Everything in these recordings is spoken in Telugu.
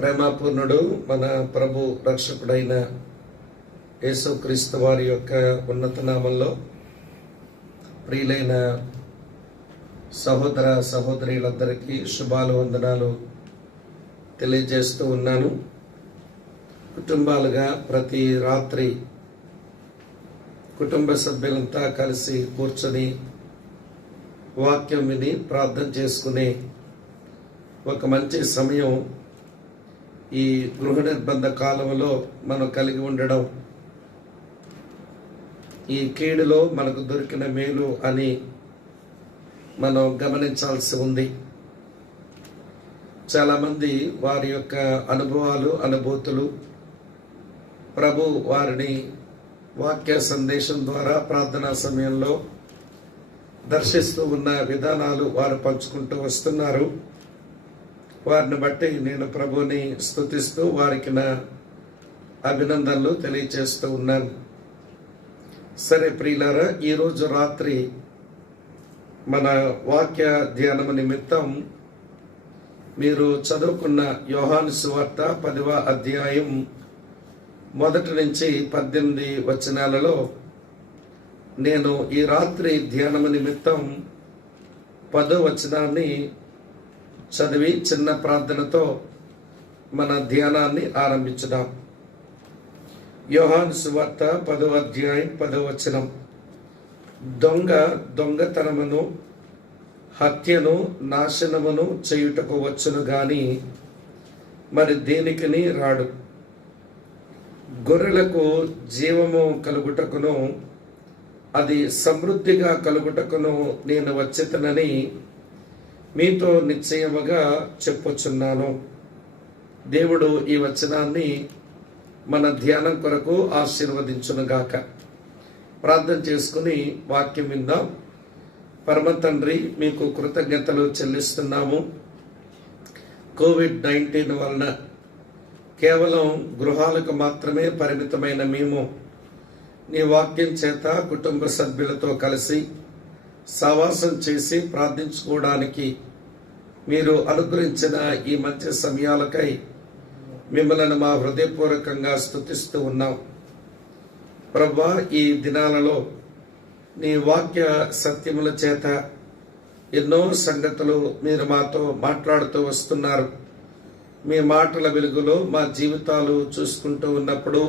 ప్రేమపూర్ణుడు మన ప్రభు రక్షకుడైన యేసుక్రీస్తు వారి యొక్క ఉన్నత నామంలో ప్రియులైన సహోదర సహోదరులందరికీ శుభాలు వందనాలు తెలియజేస్తూ ఉన్నాను. కుటుంబాలుగా ప్రతి రాత్రి కుటుంబ సభ్యులంతా కలిసి కూర్చొని వాక్యం విని ప్రార్థన చేసుకునే ఒక మంచి సమయం ఈ గృహ నిర్బంధ కాలంలో మనం కలిగి ఉండడం, ఈ కీడులో మనకు దొరికిన మేలు అని మనం గమనించాల్సి ఉంది. చాలామంది వారి యొక్క అనుభవాలు అనుభూతులు ప్రభు వారిని వాక్య సందేశం ద్వారా ప్రార్థనా సమయంలో దర్శిస్తూ ఉన్న విధానాలు వారు పంచుకుంటూ వస్తున్నారు. వారిని బట్టి నేను ప్రభుని స్తుతిస్తూ వారికి నా అభినందనలు తెలియచేస్తూ ఉన్నాను. సరే ప్రియులారా, ఈరోజు రాత్రి మన వాక్య ధ్యానము నిమిత్తం మీరు చదువుకున్న యోహాను సువార్త 10వ అధ్యాయం 1 నుంచి 18 వచనాలలో నేను ఈ రాత్రి ధ్యానము నిమిత్తం 10వ వచనాన్ని చదివి చిన్న ప్రార్థనతో మన ధ్యానాన్ని ఆరంభించుదాం. యోహాను సువార్త 10వ అధ్యాయం 10వ వచనం. దొంగతనమును హత్యను నాశనమును చేయుటకు వచ్చును గాని మరి దేనికిని రాడు. గొర్రెలకు జీవము కలుగుటకును అది సమృద్ధిగా కలుగుటకును నేను వచ్చెదనని మీతో నిశ్చయముగా చెప్పుచున్నాను. దేవుడు ఈ వచనాన్ని మన ధ్యానం కొరకు ఆశీర్వదించునుగాక. ప్రార్థన చేసుకుని వాక్యం విందాం. పరమ తండ్రి, మీకు కృతజ్ఞతలు చెల్లిస్తున్నాము. కోవిడ్-19 వలన కేవలం గృహాలకు మాత్రమే పరిమితమైన మేము నీ వాక్యం చేత కుటుంబ సభ్యులతో కలిసి సహవాసం చేసి ప్రార్థించుకోవడానికి మీరు అనుగ్రహించిన ఈ మంచి సమయాలకై మిమ్మల్ని మా హృదయపూర్వకంగా స్తుతిస్తూ ఉన్నాం. ప్రభువా, ఈ దినాలలో నీ వాక్య సత్యముల చేత ఎన్నో సంగతులు మీరు మాతో మాట్లాడుతూ వస్తున్నారు. మీ మాటల వెలుగులో మా జీవితాలు చూసుకుంటూ ఉన్నప్పుడు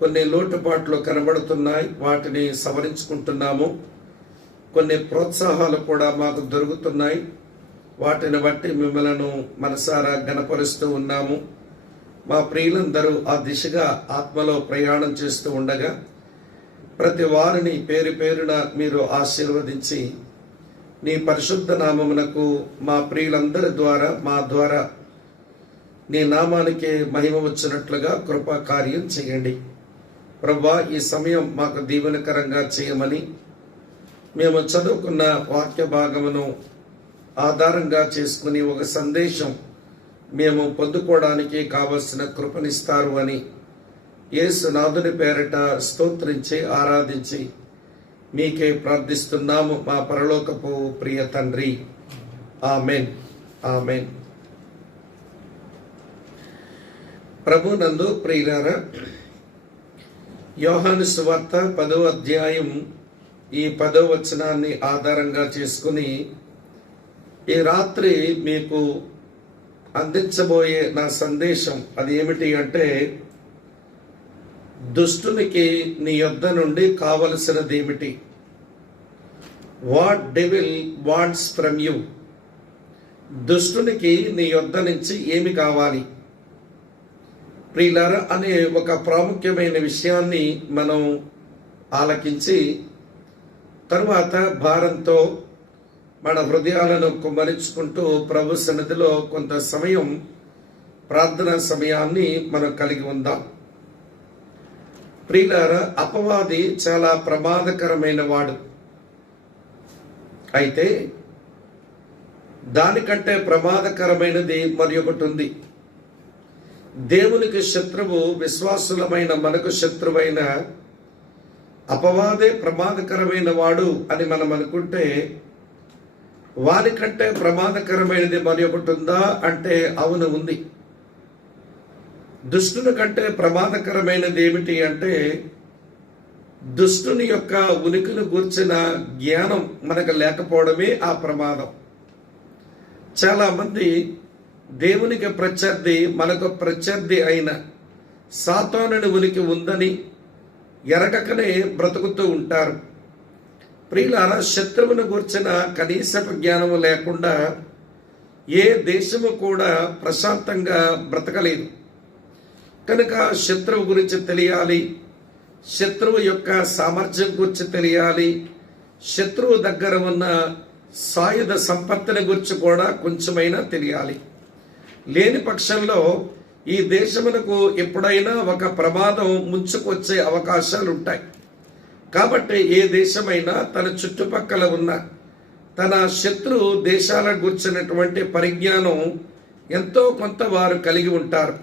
కొన్ని లోటుపాట్లు కనబడుతున్నాయి. వాటిని సవరించుకుంటున్నాము. కొన్ని ప్రోత్సాహాలు కూడా మాకు దొరుకుతున్నాయి. వాటిని బట్టి మిమ్మలను మనసారా గణపరుస్తూ ఉన్నాము. మా ప్రియులందరూ ఆ దిశగా ఆత్మలో ప్రయాణం చేస్తూ ఉండగా ప్రతి వారిని పేరు పేరున మీరు ఆశీర్వదించి నీ పరిశుద్ధ నామమునకు మా ప్రియులందరి ద్వారా మా ద్వారా నీ నామానికి మహిమ వచ్చినట్లుగా కృపా కార్యం చేయండి. ప్రభువా, ఈ సమయం మాకు దీవెనకరంగా చేయమని మేము చదువుకున్న వాక్య భాగమును ఆధారంగా చేసుకుని ఒక సందేశం మేము పొందుకోవడానికి కావలసిన కృపనిస్తారు అని యేసు నాథుని పేరిట స్తోత్రించి ఆరాధించి మీకే ప్రార్థిస్తున్నాము మా పరలోకపు ప్రియ తండ్రి. Amen, amen. ప్రభునందు ప్రియులారా, యోహాను సువార్త 10వ అధ్యాయం ఈ 10వ వచనాన్ని ఆధారంగా చేసుకుని ఈ రాత్రి మీకు అందించబోయే నా సందేశం అది ఏమిటి అంటే, దుష్టునికి నీ యొద్ద నుండి కావలసినది ఏమిటి? What devil wants from you. దుష్టునికి నీ యొద్ద నుంచి ఏమి కావాలి? ప్రియులారా, అనే ఒక ప్రాముఖ్యమైన విషయాన్ని మనం ఆలకించి తరువాత భారంతో మన హృదయాలను కుమ్మరించుకుంటూ ప్రభు సన్నిధిలో కొంత సమయం ప్రార్థనా సమయాన్ని మనం కలిగి ఉందాం. ప్రియులారా, అపవాది చాలా ప్రమాదకరమైన వాడు. అయితే దానికంటే ప్రమాదకరమైనది మరి ఒకటి ఉంది. దేవునికి శత్రువు విశ్వాసులమైన మనకు శత్రువైన అపవాదే ప్రమాదకరమైన వాడు అని మనం అనుకుంటే వారికంటే ప్రమాదకరమైనది మరి ఒకటి ఉందా అంటే అవును ఉంది. దుష్టుని కంటే ప్రమాదకరమైనది ఏమిటి అంటే, దుష్టుని యొక్క ఉనికిని గూర్చిన జ్ఞానం మనకు లేకపోవడమే ఆ ప్రమాదం. చాలా మంది దేవునికి ప్రత్యర్థి, మనకు ప్రత్యర్థి అయిన సాతానుని ఉనికి ఉందని ఎరగకనే బ్రతుకుతూ ఉంటారు. ప్రియులారా, శత్రువును గూర్చిన కనీసపు జ్ఞానము లేకుండా ఏ దేశము కూడా ప్రశాంతంగా బ్రతకలేదు. కనుక శత్రువు గురించి తెలియాలి, శత్రువు యొక్క సామర్థ్యం గురించి తెలియాలి, శత్రువు దగ్గర ఉన్న సాయుధ సంపత్తిని గురించి కూడా కొంచెమైనా తెలియాలి. లేని పక్షంలో ఈ దేశమునకు ఎప్పుడైనా ఒక ప్రమాదం ముంచుకొచ్చే అవకాశాలు ఉంటాయి. కాబట్టి ఏ దేశమైనా తన చుట్టుపక్కల ఉన్న తన శత్రు దేశాల గురించినటువంటి పరిజ్ఞానం ఎంతో కొంత వారు కలిగి ఉంటారు.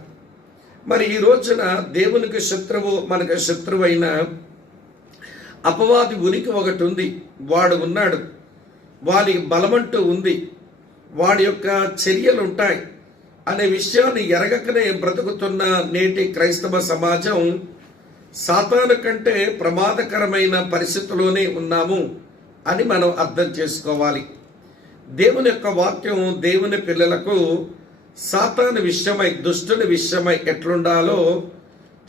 మరి ఈ రోజున దేవునికి శత్రువు, మనకు శత్రువైన అపవాది ఉనికి ఒకటి ఉంది. వాడు ఉన్నాడు, వాడి బలమంటూ ఉంది, వాడి యొక్క చర్యలు ఉంటాయి అనే విషయాన్ని ఎరగకనే బ్రతుకుతున్న నేటి క్రైస్తవ సమాజం సాతాను కంటే ప్రమాదకరమైన పరిస్థితిలోనే ఉన్నాము అని మనం అర్థం చేసుకోవాలి. దేవుని యొక్క వాక్యం దేవుని పిల్లలకు సాతాను విషయమై, దుష్టుని విషయమై ఎట్లుండాలో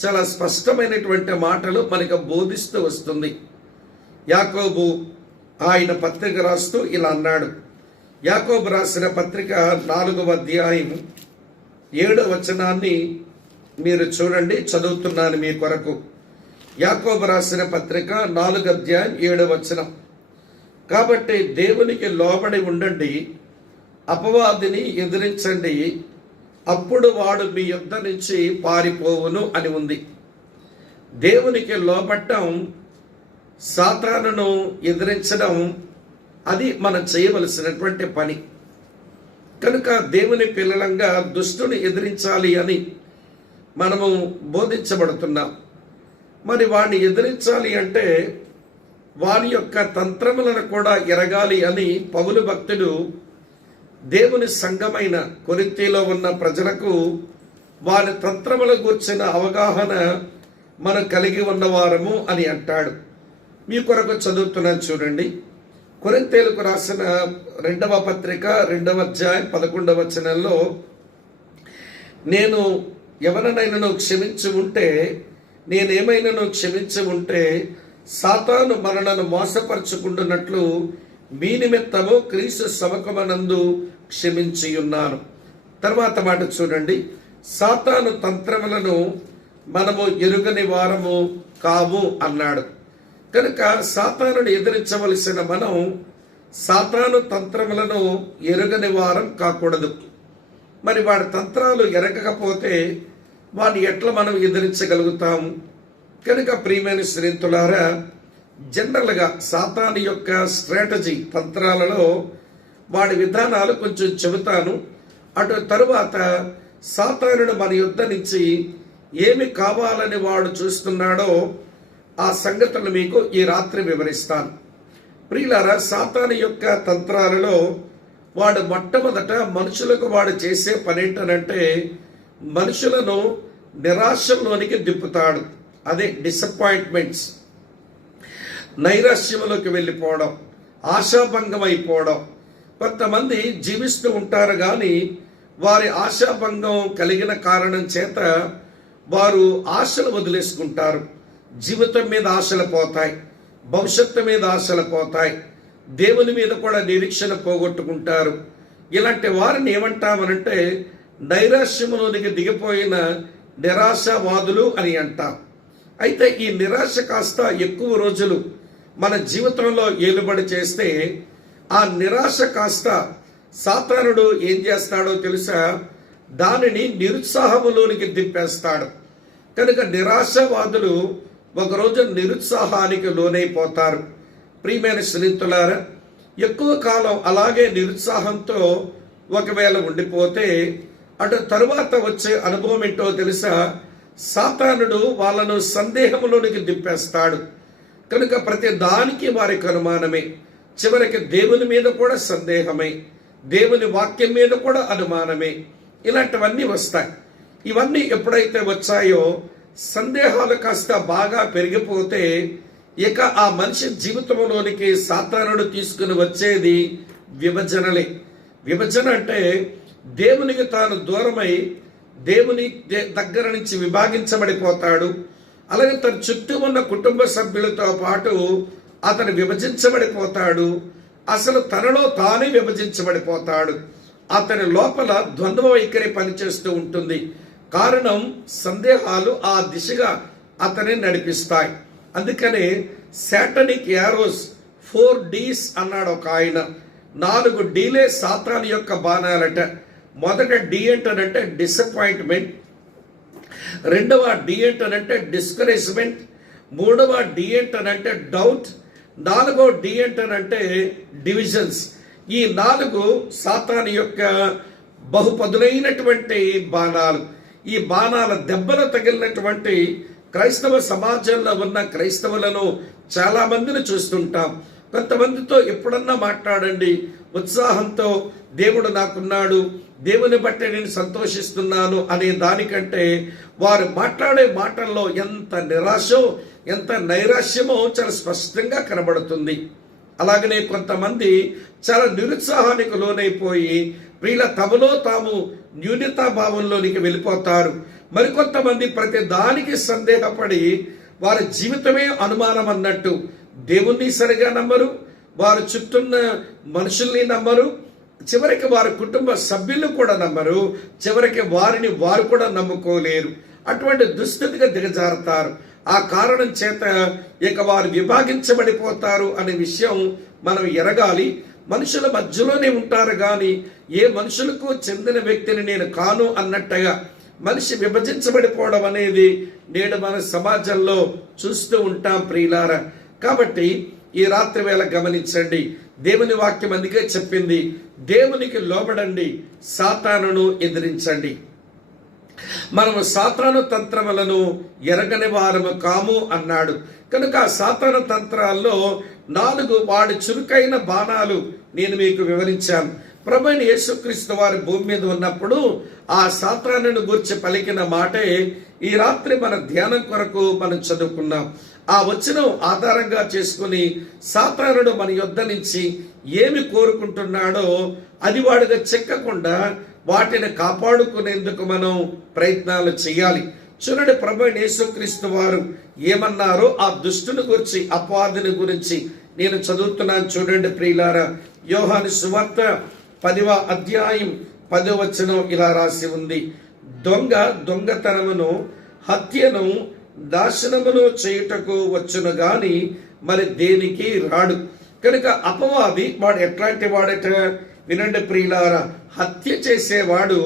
చాలా స్పష్టమైనటువంటి మాటలు మనకు బోధిస్తూ వస్తుంది. యాకోబు ఆయన పత్రిక రాస్తూ ఇలా అన్నాడు. యాకోబు రాసిన పత్రిక 4వ అధ్యాయం 7వ వచనాన్ని మీరు చూడండి, చదువుతున్నాను మీ కొరకు. యాకోబు రాసిన పత్రిక 4వ అధ్యాయం 7వ వచనం. కాబట్టి దేవునికి లోబడి ఉండండి, అపవాదిని ఎదిరించండి, అప్పుడు వాడు మీ యొద్ద నుంచి పారిపోవును అని ఉంది. దేవునికి లోబడటం, సాతానును ఎదిరించడం, అది మనం చేయవలసినటువంటి పని. కనుక దేవుని పిల్లలంగా దుష్టుని ఎదిరించాలి అని మనము బోధించబడుతున్నాం. మరి వాడిని ఎదిరించాలి అంటే వాని యొక్క తంత్రములను కూడా ఎరగాలి అని పౌలు భక్తుడు దేవుని సంఘమైన కొరింథీలో ఉన్న ప్రజలకు వారి తంత్రముల గూర్చిన అవగాహన మనం కలిగి ఉన్నవారము అని అంటాడు. మీ కొరకు చదువుతున్నాను చూడండి. కొరింథీయులకు రాసిన 2వ పత్రిక 2వ అధ్యాయం 11వ వచనంలో, నేను ఎవరినైనాను క్షమించి ఉంటే, నేనేమైనాను క్షమించి ఉంటే సాతాను మనలను మోసపరుచుకుంటున్నట్లు మీ నిమిత్తము క్రీస్తు సముఖమునందు క్షమించి ఉన్నాను. తర్వాత మాట చూడండి. సాతాను తంత్రములను మనము ఎరుగని వారము కాము అన్నాడు. కనుక సాతానుని ఎదిరించవలసిన మనం సాతాను తంత్రములను ఎరుగని వారం కాకూడదు. మరి వాడి తంత్రాలు ఎరగకపోతే వాడిని ఎట్లా మనం ఎదిరించగలుగుతాం? కనుక ప్రియమైన శ్రేంతులారా, జనరల్గా సాతాను యొక్క స్ట్రాటజీ, తంత్రాలలో వాడి విధానాలు కొంచెం చెబుతాను. అటు తరువాత సాతానుడు మన యుద్ధ నుంచి ఏమి కావాలని వాడు చూస్తున్నాడో ఆ సంగతులను మీకు ఈ రాత్రి వివరిస్తాను. ప్రియులారా, సాతాను యొక్క తంత్రాలలో వాడు మొట్టమొదట మనుషులకు వాడు చేసే పని ఏంటనంటే మనుషులను నిరాశలోనికి దిప్పుతాడు. అదే డిసప్పాయింట్మెంట్స్, నైరాశ్యంలోకి వెళ్ళిపోవడం, ఆశాభంగం అయిపోవడం. కొంతమంది జీవిస్తూ ఉంటారు కానీ వారి ఆశాభంగం కలిగిన కారణం చేత వారు ఆశలు వదిలేసుకుంటారు. జీవితం మీద ఆశలు పోతాయి, భవిష్యత్తు మీద ఆశలు పోతాయి, దేవుని మీద కూడా నిరీక్షణ పోగొట్టుకుంటారు. ఇలాంటి వారిని ఏమంటామనంటే నైరాశ్యములోనికి దిగిపోయిన నిరాశవాదులు అని అంటాం. అయితే ఈ నిరాశ కాస్త ఎక్కువ రోజులు మన జీవితంలో ఏలుబడి చేస్తే ఆ నిరాశ కాస్త సాతానుడు ఏం చేస్తాడో తెలుసా? దానిని నిరుత్సాహములోనికి దింపేస్తాడు. కనుక నిరాశవాదులు ఒకరోజు నిరుత్సాహానికి లోనైపోతారు. ప్రియమైన స్నేహితులారా, ఎక్కువ కాలం అలాగే నిరుత్సాహంతో ఒకవేళ ఉండిపోతే అటు తరువాత వచ్చే అనుభవం ఏంటో తెలుసా? సాతానుడు వాళ్ళను సందేహంలోనికి దింపేస్తాడు. కనుక ప్రతి దానికి వారికి అనుమానమే, చివరికి దేవుని మీద కూడా సందేహమే, దేవుని వాక్యం మీద కూడా అనుమానమే. ఇలాంటివన్నీ వస్తాయి. ఇవన్నీ ఎప్పుడైతే వచ్చాయో సందేహాలు కాస్త బాగా పెరిగిపోతే ఇక ఆ మనిషి జీవితంలోనికి సాతానుడు తీసుకుని వచ్చేది విభజనలే. విభజన అంటే దేవునికి తాను దూరమై దేవుని దగ్గర నుంచి విభాగించబడిపోతాడు. అలాగే తన చుట్టూ ఉన్న కుటుంబ సభ్యులతో పాటు అతను విభజించబడిపోతాడు. అసలు తనలో తానే విభజించబడిపోతాడు. అతని లోపల ద్వంద్వ వైఖరి పనిచేస్తూ ఉంటుంది. కారణం సందేహాలు ఆ దిశగా అతని నడిపిస్తాయి. అందుకనే సాటనిక్ యారోస్ 4 Ds అన్నాడు ఒక ఆయన. 4 Dలే సాతాను యొక్క బాణాలట. మొదట డి ఏంటనంటే డిసప్పాయింట్మెంట్, రెండవ డి ఏంటనంటే డిస్కరేజ్మెంట్, మూడవ డి ఏంటనంటే డౌట్, 4వ డి ఏంటనంటే డివిజన్స్. ఈ 4 సాతాను యొక్క బహుపదులైనటువంటి బాణాలు. ఈ బాణాల దెబ్బలు తగిలినటువంటి క్రైస్తవ సమాజంలో ఉన్న క్రైస్తవులను చాలా మందిని చూస్తుంటాం. కొంతమందితో ఎప్పుడన్నా మాట్లాడండి, ఉత్సాహంతో దేవుడు నాకున్నాడు, దేవుని బట్టి నేను సంతోషిస్తున్నాను అనే దానికంటే వారు మాట్లాడే మాటల్లో ఎంత నిరాశో ఎంత నైరాశ్యమో చాలా స్పష్టంగా కనబడుతుంది. అలాగనే కొంతమంది చాలా నిరుత్సాహానికి లోనైపోయి వీళ్ళ తమలో తాము న్యూనతా భావంలోనికి వెళ్ళిపోతారు. మరికొంతమంది ప్రతి దానికి సందేహపడి వారి జీవితమే అనుమానం అన్నట్టు దేవుణ్ణి సరిగా నమ్మరు, వారు చుట్టూన్న మనుషుల్ని నమ్మరు, చివరికి వారి కుటుంబ సభ్యులు కూడా నమ్మరు, చివరికి వారిని వారు కూడా నమ్ముకోలేరు. అటువంటి దుస్థితిగా దిగజారుతారు. ఆ కారణం చేత ఇక వారు విభాగించబడిపోతారు అనే విషయం మనం ఎరగాలి. మనుషుల మధ్యలోనే ఉంటారు కానీ ఏ మనుషులకు చెందిన వ్యక్తిని నేను కాను అన్నట్టుగా మనిషి విభజించబడిపోవడం అనేది నేడు మన సమాజంలో చూస్తూ ఉంటాం ప్రియులారా. కాబట్టి ఈ రాత్రి వేళ గమనించండి, దేవుని వాక్యం అందుకే చెప్పింది, దేవునికి లోబడండి, సాతానును ఎదిరించండి. మనము సాతాను తంత్రములను ఎరగని వారము కాము అన్నాడు. కనుక సాతాను తంత్రాల్లో 4 వాడి చురుకైన బాణాలు నేను మీకు వివరించాను. ప్రభువైన యేసుక్రీస్తు వారి భూమి మీద ఉన్నప్పుడు ఆ సాతానును గురించి పలికిన మాటే ఈ రాత్రి మన ధ్యానం కొరకు మనం చదువుకున్నాం. ఆ వచనం ఆధారంగా చేసుకుని సాతానుడు మన యొద్ద నుంచి ఏమి కోరుకుంటున్నాడో అది వాడిగా చెక్కకుండా వాటిని కాపాడుకునేందుకు మనం ప్రయత్నాలు చేయాలి. చూడండి, ప్రభువైన యేసుక్రీస్తు వారు ఏమన్నారో ఆ దుష్టుని గురించి, అపవాదిని గురించి నేను చదువుతున్నాను. చూడండి ప్రియులారా, యోహాను సువార్త 10వ అధ్యాయం 10వ వచనం ఇలా రాసి ఉంది, దొంగ దొంగతనమును హత్యను నాశనమును చేయుటకు వచ్చును గాని మరి దేనికి రాడు. కనుక అపవాది వాడు ఎట్లాంటి వాడట? వినండి ప్రియులారా, హత్య చేసేవాడు,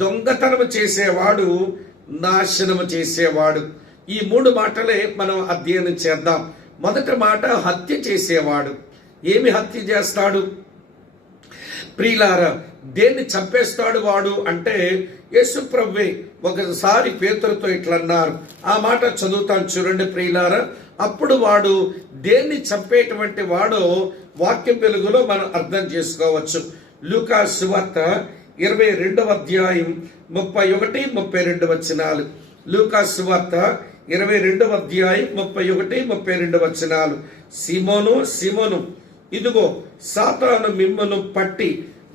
దొంగతనము చేసేవాడు, నాశనము చేసేవాడు. ఈ 3 మాటలే మనం అధ్యయనం చేద్దాం. మొదటి మాట హత్య చేసేవాడు. ఏమి హత్య చేస్తాడు ప్రియులారా? దేన్ని చంపేస్తాడు వాడు అంటే యేసు ప్రభువే ఒకసారి పేతురుతో ఇట్లా అన్నారు. ఆ మాట చదువుతాను చూడండి ప్రియులారా. అప్పుడు వాడు దేన్ని చంపేటువంటి వాడో వాక్యం వెలుగులో మనం అర్థం చేసుకోవచ్చు. లూకా సువార్త 22వ అధ్యాయం 31, 32 వచనాలు. లూకా సువార్త 22వ అధ్యాయం 31, 32 వచనాలు. సీమోను సీమోను, ఇదిగో సాతాను మిమ్మును పట్టి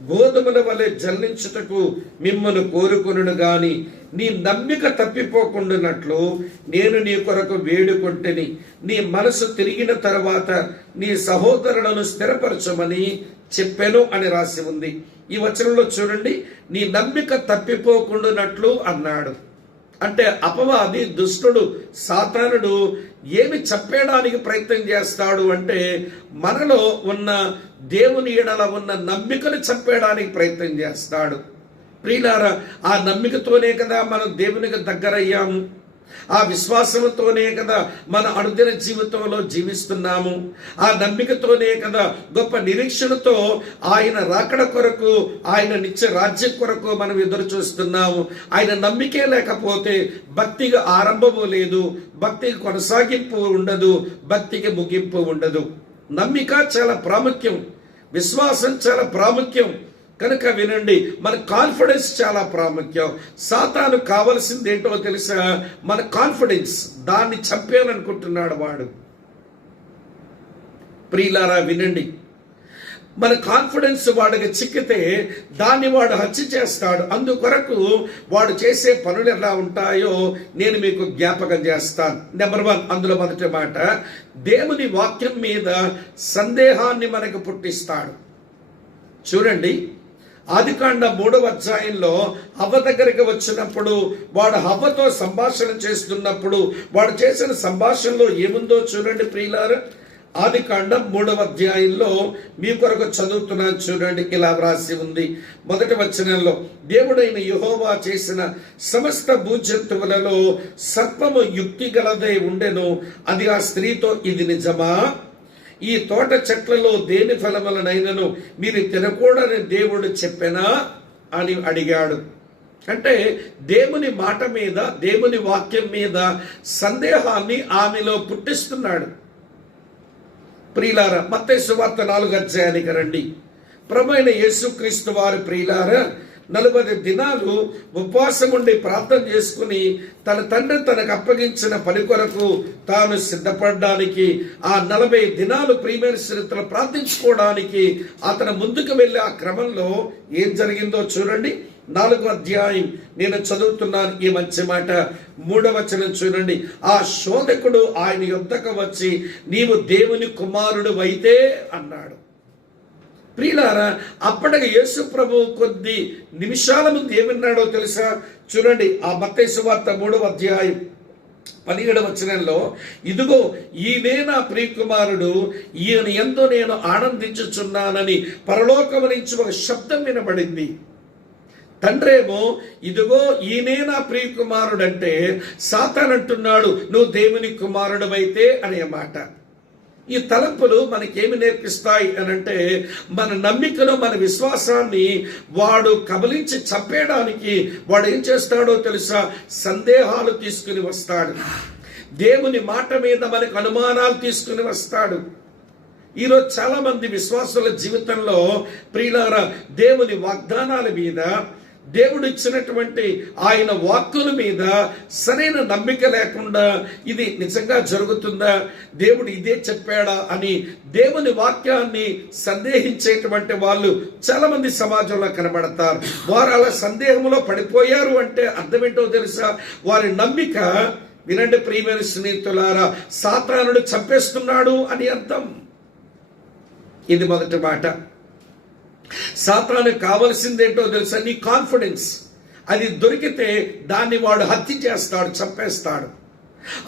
గోధుమల వలె జల్లించుటకు మిమ్మను కోరుకొనును గాని నీ నమ్మిక తప్పిపోకుండానట్లు నేను నీ కొరకు వేడుకొంటిని. నీ మనసు తిరిగిన తర్వాత నీ సహోదరులను స్థిరపరచమని చెప్పెను అని రాసి ఉంది. ఈ వచనంలో చూడండి, నీ నమ్మిక తప్పిపోకుండానట్లు అన్నాడు. అంటే అపవాది, దుష్టుడు, సాతానుడు ఏమి చెప్పడానికి ప్రయత్నం చేస్తాడు అంటే మనలో ఉన్న దేవుని ఎడల ఉన్న నమ్మికను చెప్పడానికి ప్రయత్నం చేస్తాడు. ప్రియులారా, ఆ నమ్మికతోనే కదా మనం దేవునికి దగ్గరయ్యాము. ఆ విశ్వాసంతోనే కదా మన అనుదిన జీవితంలో జీవిస్తున్నాము. ఆ నమ్మికతోనే కదా గొప్ప నిరీక్షణతో ఆయన రాకడ కొరకు, ఆయన నిత్య రాజ్యం కొరకు మనం ఎదురు చూస్తున్నాము. ఆయన నమ్మికే లేకపోతే భక్తికి ఆరంభము లేదు, భక్తికి కొనసాగింపు ఉండదు, భక్తికి ముగింపు ఉండదు. నమ్మిక చాలా ప్రాముఖ్యం, విశ్వాసం చాలా ప్రాముఖ్యం. కనుక వినండి, మన కాన్ఫిడెన్స్ చాలా ప్రాముఖ్యం. సాతాను కావలసింది ఏంటో తెలుసా? మన కాన్ఫిడెన్స్. దాన్ని చంపేయాలనుకుంటున్నాడు వాడు. ప్రియులారా వినండి, మన కాన్ఫిడెన్స్ వాడికి చిక్కితే దాన్ని వాడు హత్య చేస్తాడు. అందుకొరకు వాడు చేసే పనులు ఎలా ఉంటాయో నేను మీకు జ్ఞాపకం చేస్తాను. నెంబర్ 1, అందులో మొదటి మాట, దేవుని వాక్యం మీద సందేహాన్ని మనకు పుట్టిస్తాడు. చూడండి, ఆదికాండం 3వ అధ్యాయంలో హవ్వ దగ్గరికి వచ్చినప్పుడు, వాడు హవ్వతో సంభాషణ చేస్తున్నప్పుడు వాడు చేసిన సంభాషణలో ఏముందో చూడండి ప్రియులారా. ఆదికాండం 3వ అధ్యాయంలో మీ కొరకు చదువుతున్నాను చూడండి. ఇలా వ్రాసి ఉంది, మొదటి వచనంలో, దేవుడైన యెహోవా చేసిన సమస్త భూజంతువులలో సర్పము యుక్తి గలదై ఉండెను. అది ఆ స్త్రీతో, ఇది నిజమా? ఈ తోట చెట్లలో దేని ఫలములనైనను మీరు తినకూడని దేవుడు చెప్పెనా అని అడిగాడు. అంటే దేవుని మాట మీద, దేవుని వాక్యం మీద సందేహాన్ని ఆమెలో పుట్టిస్తున్నాడు. ప్రియులారా, మత్తయి సువార్త 4వ అధ్యాయానికి రండి. ప్రభువైన యేసుక్రీస్తు వారి ప్రియులారా 40 దినాలు ఉపవాసం ఉండి ప్రార్థన చేసుకుని తన తండ్రి తనకు అప్పగించిన పని కొరకు తాను సిద్ధపడడానికి, ఆ 40 దినాలు ప్రియమైన స్థితిలో ప్రార్థించుకోవడానికి అతను ముందుకు వెళ్ళే ఆ క్రమంలో ఏం జరిగిందో చూడండి. 4వ అధ్యాయం నేను చదువుతున్నాను ఈ మంచి మాట. 3వ వచనం చూడండి. ఆ శోధకుడు ఆయన యొద్దకు వచ్చి, నీవు దేవుని కుమారుడు అయితే అన్నాడు. ప్రియులారా, అప్పటికి యేసు ప్రభు కొద్ది నిమిషాల ముందు ఏమన్నాడో తెలుసా? చూడండి, ఆ మత్తయి సువార్త 3వ అధ్యాయం 17వ వచనంలో, ఇదిగో ఈయనే నా ప్రియకుమారుడు, ఈయన యందు నేను ఆనందించుచున్నానని పరలోకము నుంచి ఒక శబ్దం వినబడింది. తండ్రేమో ఇదిగో ఈయనే నా ప్రియకుమారుడు అంటే, సాతాను అంటున్నాడు నువ్వు దేవుని కుమారుడవైతే అనే మాట. ఈ తలంపులు మనకేమి నేర్పిస్తాయి అనంటే, మన నమ్మికను, మన విశ్వాసాన్ని వాడు కబలించి చంపేయడానికి వాడు ఏం చేస్తాడో తెలుసా? సందేహాలు తీసుకుని వస్తాడు. దేవుని మాట మీద మనకు అనుమానాలు తీసుకుని వస్తాడు. ఈరోజు చాలా మంది విశ్వాసుల జీవితంలో ప్రియులారా, దేవుని వాగ్దానాల మీద, దేవుడు ఇచ్చినటువంటి ఆయన వాక్కుల మీద సరైన నమ్మిక లేకుండా, ఇది నిజంగా జరుగుతుందా, దేవుడు ఇదే చెప్పాడా అని దేవుని వాక్యాన్ని సందేహించేటువంటి వాళ్ళు చాలా మంది సమాజంలో కనబడతారు. వారు అలా సందేహంలో పడిపోయారు అంటే అర్థం ఏంటో తెలుసా? వారి నమ్మిక, వినండి ప్రియమైన స్నేహితులారా, సాతానుడు చంపేస్తున్నాడు అని అర్థం. ఇది మొదటి మాట. సాతాను కావలసిందేంటో తెలుసా? నీ కాన్ఫిడెన్స్. అది దొరికితే దాన్ని వాడు హత్య చేస్తాడు, చంపేస్తాడు.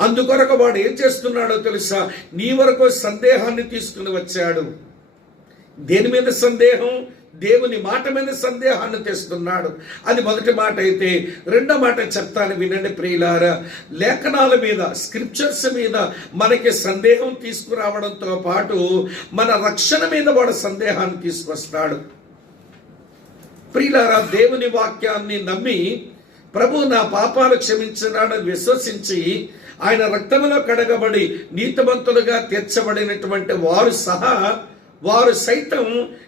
అందుకొరకు వాడు ఏం చేస్తున్నాడో తెలుసా? నీ వరకు సందేహాన్ని తీసుకుని వచ్చాడు. దేని మీద సందేహం? దేవుని మాట మీద సందేహాన్ని తెస్తున్నాడు. అది మొదటి మాట అయితే, రెండో మాట చెప్తాను వినండి ప్రియులారా. లేఖనాల మీద, స్క్రిప్చర్స్ మీద మనకి సందేహం తీసుకురావడంతో పాటు మన రక్షణ మీద వాడు సందేహాన్ని తీసుకొస్తాడు. ప్రియులారా, దేవుని వాక్యాన్ని నమ్మి ప్రభు నా పాపాలు క్షమించినాడని విశ్వసించి ఆయన రక్తములో కడగబడి నీతిమంతులుగా తీర్చబడినటువంటి వారు సైతం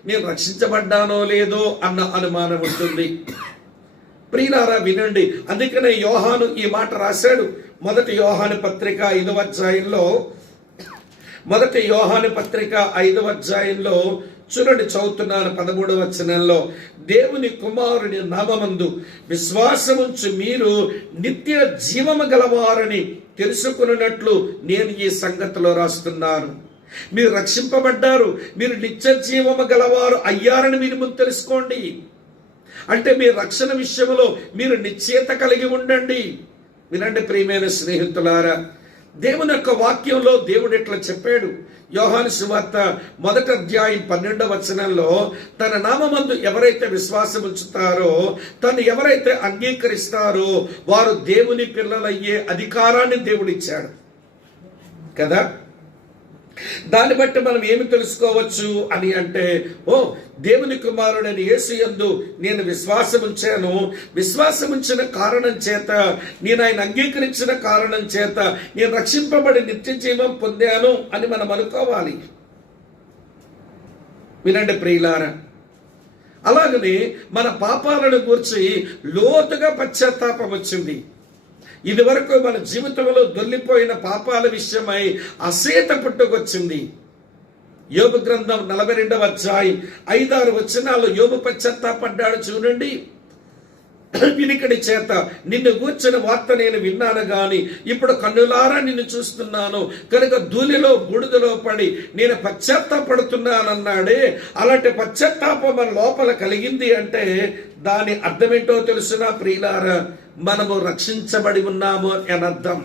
నేను రక్షించబడ్డానో లేదో అన్న అనుమానం ఉంటుంది. ప్రియులారా వినండి, అందుకనే యోహాను ఈ మాట రాశాడు. మొదటి యోహాను పత్రిక 5వ అధ్యాయంలో, మొదటి యోహాను పత్రిక 5వ అధ్యాయంలో చూడండి, చదువుతున్నాను 13వ వచనంలో, దేవుని కుమారుని నామమందు విశ్వాసముంచు మీరు నిత్య జీవము గలవారని తెలుసుకున్నట్లు నేను ఈ సంగతిలో రాస్తున్నాను. మీరు రక్షింపబడ్డారు, మీరు నిత్య జీవము గలవారు అయ్యారని మీరు ముందు తెలుసుకోండి. అంటే మీ రక్షణ విషయంలో మీరు నిశ్చయత కలిగి ఉండండి. వినండి ప్రియమైన స్నేహితులారా, దేవుని యొక్క వాక్యంలో దేవుడు ఇట్లా చెప్పాడు. యోహాను సువార్త 1వ అధ్యాయం 12వ వచనంలో, తన నామమందు ఎవరైతే విశ్వాసం ఉంచుతారో, తను ఎవరైతే అంగీకరిస్తారో వారు దేవుని పిల్లలయ్యే అధికారాన్ని దేవుడిచ్చాడు కదా. దాన్ని బట్టి మనం ఏమి తెలుసుకోవచ్చు అని అంటే, దేవుని కుమారుడైన యేసు యందు నేను విశ్వాసం ఉంచాను, విశ్వాసం ఉంచిన కారణం చేత, నేను ఆయన అంగీకరించిన కారణం చేత నేను రక్షింపబడి నిత్య జీవం పొందాను అని మనం అనుకోవాలి. వినండి ప్రియులారా, అలాగనే మన పాపాలను గురించి లోతుగా పశ్చాత్తాపం వచ్చింది. ఇది వరకు మన జీవితంలో దొల్లిపోయిన పాపాల విషయమై అసేత పుట్టుకొచ్చింది. యోబు గ్రంథం 42వ అధ్యాయం 5-6 వచనాల్లో యోబు పశ్చాత్తాపడ్డాడు చూడండి. వినికిడి చేత నిన్ను గూర్చిన వార్త నేను విన్నాను గాని ఇప్పుడు కన్నులారా నిన్ను చూస్తున్నాను కనుక ధూళిలో బూడిదలో పడి నేను పశ్చాత్తాపడుతున్నానన్నాడే. అలాంటి పశ్చాత్తాపం మన లోపల కలిగింది అంటే దాని అర్థమేంటో తెలుసునా ప్రియులారా? మనము రక్షించబడి ఉన్నాము అని అర్థం.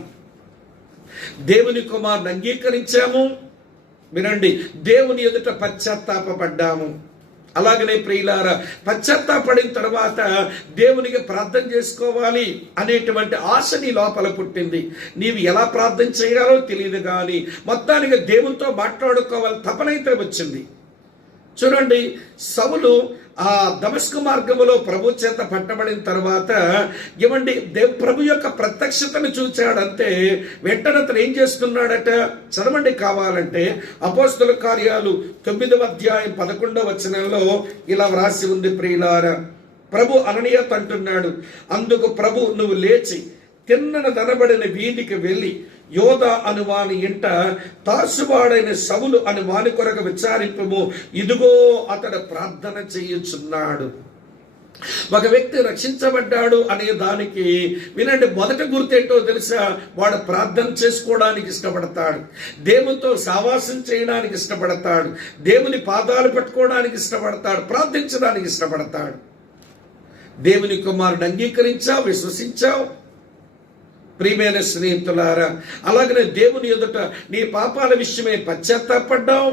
దేవుని కుమారుని అంగీకరించాము, వినండి, దేవుని ఎదుట పశ్చాత్తాపడ్డాము. అలాగనే ప్రియులారా, పశ్చాత్తాపడిన తర్వాత దేవునికి ప్రార్థన చేసుకోవాలి అనేటువంటి ఆశ నీ లోపల పుట్టింది. నీవు ఎలా ప్రార్థన చేయాలో తెలియదు కానీ మొత్తానికి దేవునితో మాట్లాడుకోవాలి తపనైతే వచ్చింది. చూడండి, సౌలు ఆ దమస్కు మార్గములో ప్రభు చేత పట్టబడిన తర్వాత ఏమండి ప్రభు యొక్క ప్రత్యక్షతను చూచాడంటే వెంటనే అతను ఏం చేస్తున్నాడట? చదవండి కావాలంటే. అపోస్తల కార్యాలు 9వ అధ్యాయం 11వ వచనంలో ఇలా వ్రాసి ఉంది ప్రియులారా. ప్రభు అననీయత అంటున్నాడు, అందుకు ప్రభు నువ్వు లేచి తిన్నన దనబడిన వీధికి వెళ్ళి యోధా అను వాని ఇంట తార్సువాడైన సౌలు అని వాని కొరకు విచారింపము, ఇదిగో అతడు ప్రార్థన చేయుచున్నాడు. ఒక వ్యక్తి రక్షించబడ్డాడు అనే దానికి వినండి, మొదటి గుర్తేంటో తెలుసా? వాడు ప్రార్థన చేసుకోవడానికి ఇష్టపడతాడు, దేవునితో సావాసం చేయడానికి ఇష్టపడతాడు, దేవుని పాదాలు పట్టుకోవడానికి ఇష్టపడతాడు, ప్రార్థించడానికి ఇష్టపడతాడు. దేవుని కుమారుడు అంగీకరించావు, విశ్వసించావు ప్రియమైన స్నేహితులారా. అలాగనే దేవుని ఎదుట నీ పాపాల విషయమై పశ్చాత్తాపడ్డావు.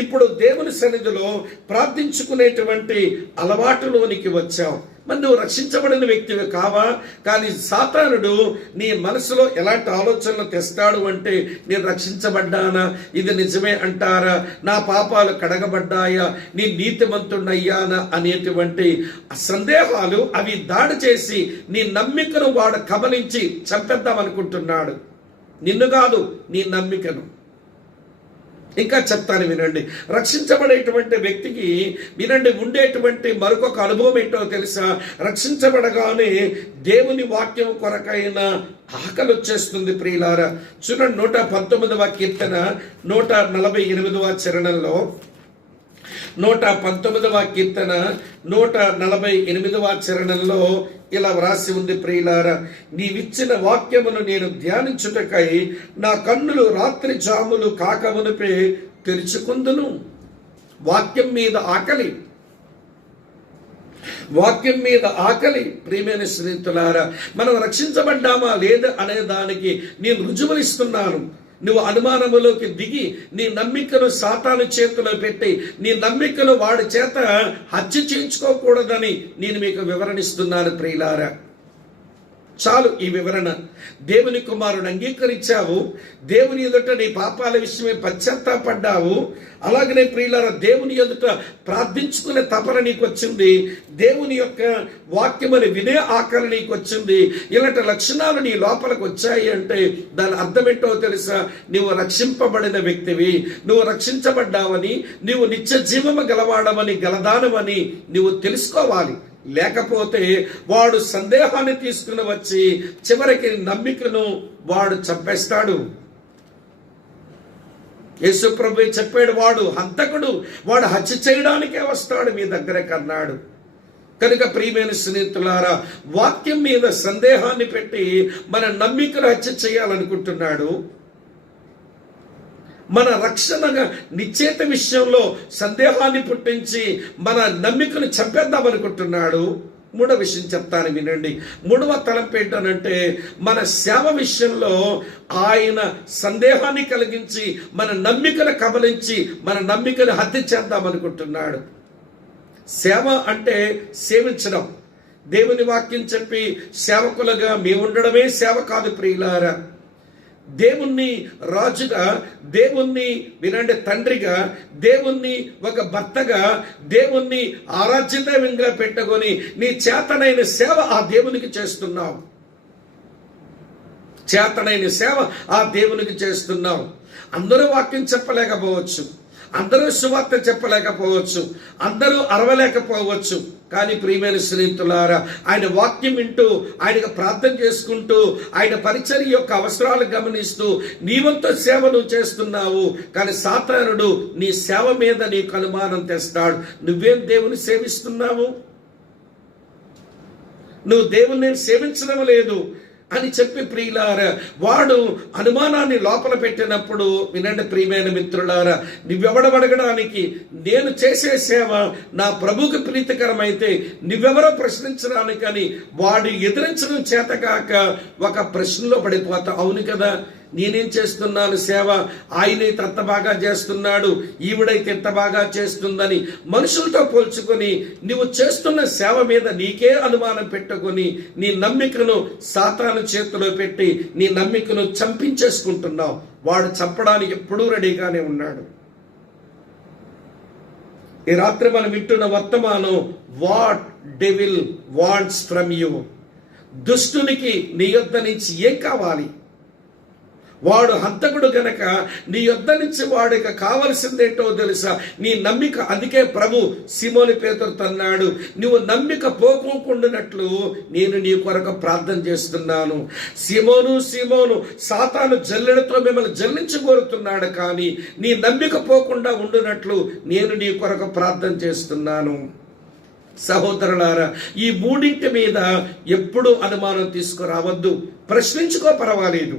ఇప్పుడు దేవుని సన్నిధిలో ప్రార్థించుకునేటువంటి అలవాటులోనికి వచ్చావు. మరి నువ్వు రక్షించబడిన వ్యక్తివి కావా? కానీ సాతానుడు నీ మనసులో ఎలాంటి ఆలోచనలు తెస్తాడు అంటే, నేను రక్షించబడ్డానా, ఇది నిజమే అంటారా, నా పాపాలు కడగబడ్డాయా, నీ నీతిమంతుడయ్యానా అనేటువంటి సందేహాలు అవి దాడి చేసి నీ నమ్మికను వాడు కబలించి చంపేద్దామనుకుంటున్నాడు. నిన్ను కాదు, నీ నమ్మికను. ఇంకా చెప్తాను వినండి. రక్షించబడేటువంటి వ్యక్తికి వినండి ఉండేటువంటి మరొక అనుభవం ఏంటో తెలుసా? రక్షించబడగానే దేవుని వాక్యం కొరకైన ఆకలి వచ్చేస్తుంది ప్రియులారా. చూడండి, 119వ కీర్తన 148వ చరణంలో, 119వ కీర్తన 148వ చరణంలో ఇలా వ్రాసి ఉంది ప్రియులారా. నీవిచ్చిన వాక్యమును నేను ధ్యానించుటకై నా కన్నులు రాత్రి జాములు కాకమునిపే తెరుచుకుందును. వాక్యం మీద ఆకలి, వాక్యం మీద ఆకలి. ప్రియమైన స్నేహితులారా, మనం రక్షించబడ్డామా లేదా అనే దానికి నేను రుజువులు ఇస్తున్నాను. నువ్వు అనుమానములోకి దిగి నీ నమ్మికను సాతాను చేతిలో పెట్టి నీ నమ్మికను వాడి చేత హత్య చేయించుకోకూడదని నేను మీకు వివరణిస్తున్నాను ప్రియులారా. చాలు ఈ వివరణ. దేవుని కుమారుడు అంగీకరించావు, దేవుని ఎదుట నీ పాపాల విషయమే పశ్చాత్తాపడ్డావు. అలాగనే ప్రియులారా, దేవుని ఎదుట ప్రార్థించుకునే తపన నీకు వచ్చింది, దేవుని యొక్క వాక్యమని వినే ఆకలి నీకు వచ్చింది. ఇలాంటి లక్షణాలు నీ లోపలికి వచ్చాయి అంటే దాని అర్థం ఏంటో తెలుసా? నువ్వు రక్షింపబడిన వ్యక్తివి, నువ్వు రక్షించబడ్డావని, నువ్వు నిత్య జీవము గలవాడమని గలదానమని నువ్వు తెలుసుకోవాలి. లేకపోతే వాడు సందేహాన్ని తీసుకుని వచ్చి చివరికి నమ్మికను వాడు చంపేస్తాడు. యేసు ప్రభువే చెప్పాడు, వాడు హంతకుడు, వాడు హత్య చేయడానికే వస్తాడు మీ దగ్గరకు అన్నాడు. కనుక ప్రియమైన స్నేహితులారా, వాక్యం మీద సందేహాన్ని పెట్టి మన నమ్మికను హత్య చేయాలనుకుంటున్నాడు. మన రక్షణగా నిశ్చేత విషయంలో సందేహాన్ని పుట్టించి మన నమ్మికను చంపేద్దామనుకుంటున్నాడు. మూడవ విషయం చెప్తాను వినండి. మూడవ తలంపు ఏంటనంటే, మన సేవ విషయంలో ఆయన సందేహాన్ని కలిగించి మన నమ్మికను కబలించి మన నమ్మికను హత్య చేద్దామనుకుంటున్నాడు. సేవ అంటే సేవించడం. దేవుని వాక్యం చెప్పి సేవకులుగా మేము ఉండడమే సేవ కాదు ప్రియులారా. దేవుణ్ణి రాజుగా, దేవుణ్ణి వినండి తండ్రిగా, దేవుణ్ణి ఒక భర్తగా, దేవుణ్ణి ఆరాధ్య దైవంగా పెట్టుకొని నీ చేతనైన సేవ ఆ దేవునికి చేస్తున్నావు. చేతనైన సేవ ఆ దేవునికి చేస్తున్నావు. అందరూ వాక్యం చెప్పలేకపోవచ్చు, అందరూ సువార్త చెప్పలేకపోవచ్చు, అందరూ అరవలేకపోవచ్చు. కానీ ప్రియమైన స్నేహితులారా, ఆయన వాక్యం వింటూ, ఆయనకు ప్రార్థన చేసుకుంటూ, ఆయన పరిచర్య యొక్క అవసరాలు గమనిస్తూ నీవంతో సేవ నువ్వు చేస్తున్నావు. కానీ సాతానుడు నీ సేవ మీద నీకు అనుమానం తెస్తాడు. నువ్వేం దేవుని సేవిస్తున్నావు? నువ్వు దేవుణ్ణి సేవించడం లేదు అని చెప్పి ప్రియులారా, వాడు అనుమానాన్ని లోపల పెట్టినప్పుడు వినండి ప్రియమైన మిత్రులారా, నువ్వెవడబడగడానికి, నేను చేసే సేవ నా ప్రభుకి ప్రీతికరమైతే నువ్వెవరో ప్రశ్నించడానికని వాడు ఎదిరించడం చేతకాక ఒక ప్రశ్నలో పడిపోతా. అవును కదా, నేనేం చేస్తున్నాను సేవ, ఆయనైతే అంత బాగా చేస్తున్నాడు, ఈవిడైతే ఎంత బాగా చేస్తుందని మనుషులతో పోల్చుకొని నువ్వు చేస్తున్న సేవ మీద నీకే అనుమానం పెట్టుకొని నీ నమ్మికను సాతాను చేతిలో పెట్టి నీ నమ్మికను చంపించేసుకుంటున్నావు. వాడు చంపడానికి ఎప్పుడూ రెడీగానే ఉన్నాడు. ఈ రాత్రి మనం వింటున్న వర్తమానం, what devil wants from you. దుష్టునికి నీ యొద్ద నుంచి ఏం కావాలి? వాడు హంతకుడు గనక నీ యొద్ద నుంచి వాడికి కావలసిందేంటో తెలుసా? నీ నమ్మిక. అందుకే ప్రభు సీమోను పేతురుతో అన్నాడు, నువ్వు నమ్మిక పోకోకుండానట్లు నేను నీ కొరకు ప్రార్థన చేస్తున్నాను. సీమోను సీమోను, సాతాను జల్లెడతో మిమ్మల్ని జల్లించగోరుతున్నాడు, కానీ నీ నమ్మిక పోకుండా ఉండునట్లు నేను నీ కొరకు ప్రార్థన చేస్తున్నాను. సహోదరులారా, ఈ మూడింటి మీద ఎప్పుడూ అనుమానం తీసుకురావద్దు. ప్రశ్నించుకో, పర్వాలేదు.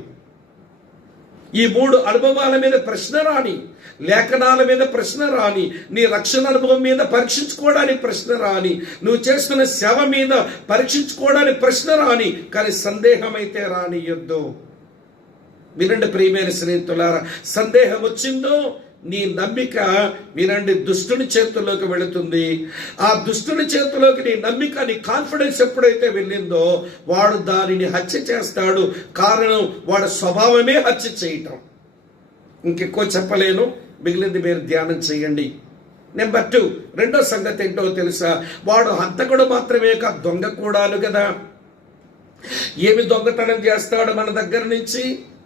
ఈ మూడు అనుభవాల మీద ప్రశ్న రాని, లేఖనాల మీద ప్రశ్న రాని, నీ రక్షణ అనుభవం మీద పరీక్షించుకోవడానికి ప్రశ్న రాని, నువ్వు చేస్తున్న సేవ మీద పరీక్షించుకోవడానికి ప్రశ్న రాని, కానీ సందేహం అయితే రానియొద్దు. వినండి ప్రియమైన స్నేహితులారా, సందేహం వచ్చిందో నీ నమ్మిక వినండి దుష్టుని చేతుల్లోకి వెళుతుంది. ఆ దుష్టుని చేతిలోకి నీ నమ్మిక, నీ కాన్ఫిడెన్స్ ఎప్పుడైతే వెళ్ళిందో వాడు దానిని హత్య చేస్తాడు. కారణం వాడి స్వభావమే హత్య చేయటం. ఇంకెక్కువ చెప్పలేను, మిగిలింది మీరు ధ్యానం చేయండి. నెంబర్ 2, రెండో సంగతి ఏంటో తెలుసా? వాడు హంతకుడు మాత్రమే కాదు, దొంగ కూడాను కదా. ఏమి దొంగతనం చేస్తాడు మన దగ్గర నుంచి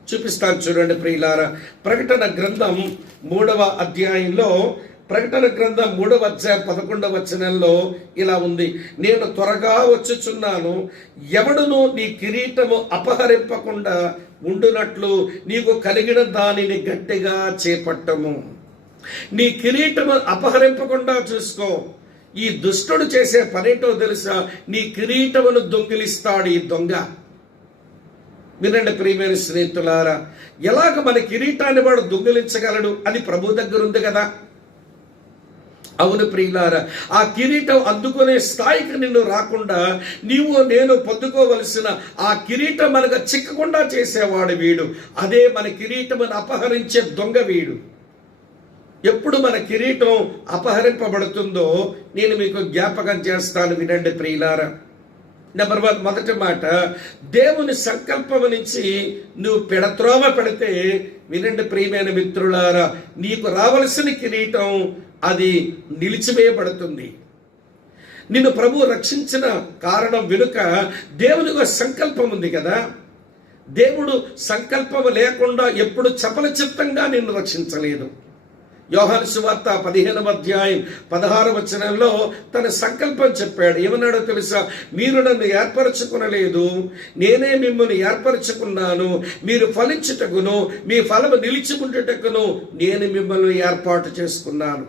చూపిస్తాను చూడండి ప్రియులారా. ప్రకటన గ్రంథం 3వ అధ్యాయంలో, ప్రకటన గ్రంథం 3వ అధ్యాయం 11వ వచనంలో ఇలా ఉంది, నేను త్వరగా వచ్చుచున్నాను, ఎవడును నీ కిరీటము అపహరింపకుండా ఉండునట్లు నీకు కలిగిన దానిని గట్టిగా చేపట్టము. నీ కిరీటము అపహరింపకుండా చూసుకో. ఈ దుష్టుడు చేసే పనేటో తెలుసా? నీ కిరీటమును దొంగిలిస్తాడు ఈ దొంగ. వినండి ప్రియమైన స్నేహితులారా, ఎలాగ మన కిరీటాన్ని వాడు దొంగిలించగలడు? అది ప్రభు దగ్గర ఉంది కదా. అవును ప్రియులారా, ఆ కిరీటం అందుకునే స్థాయికి నిన్ను రాకుండా నీవు నేను పొందుకోవలసిన ఆ కిరీటం మనకు చిక్కకుండా చేసేవాడు వీడు. అదే మన కిరీటమును అపహరించే దొంగ వీడు. ఎప్పుడు మన కిరీటం అపహరింపబడుతుందో నేను మీకు జ్ఞాపకం చేస్తాను. వినండి ప్రియులారా. నెంబర్ 1, మొదటి మాట, దేవుని సంకల్పం నుంచి నువ్వు పెడత్రోవ పెడితే, వినండి ప్రియమైన మిత్రులారా, నీకు రావలసిన కిరీటం అది నిలిచివేయబడుతుంది. నిన్ను ప్రభు రక్షించిన కారణం వెనుక దేవునికి సంకల్పం ఉంది కదా. దేవుడు సంకల్పం లేకుండా ఎప్పుడు చపల చిత్తంగా నిన్ను రక్షించలేదు. యోహాను సువార్త 15వ అధ్యాయం 16వ వచనంలో తన సంకల్పం చెప్పాడు. ఏమన్నాడో తెలుసా? మీరు నన్ను ఏర్పరచుకునలేదు, నేనే మిమ్మల్ని ఏర్పరచుకున్నాను. మీరు ఫలించుటకును మీ ఫలము నిలిచి ఉండుటకును నేను మిమ్మల్ని ఏర్పాటు చేసుకున్నాను.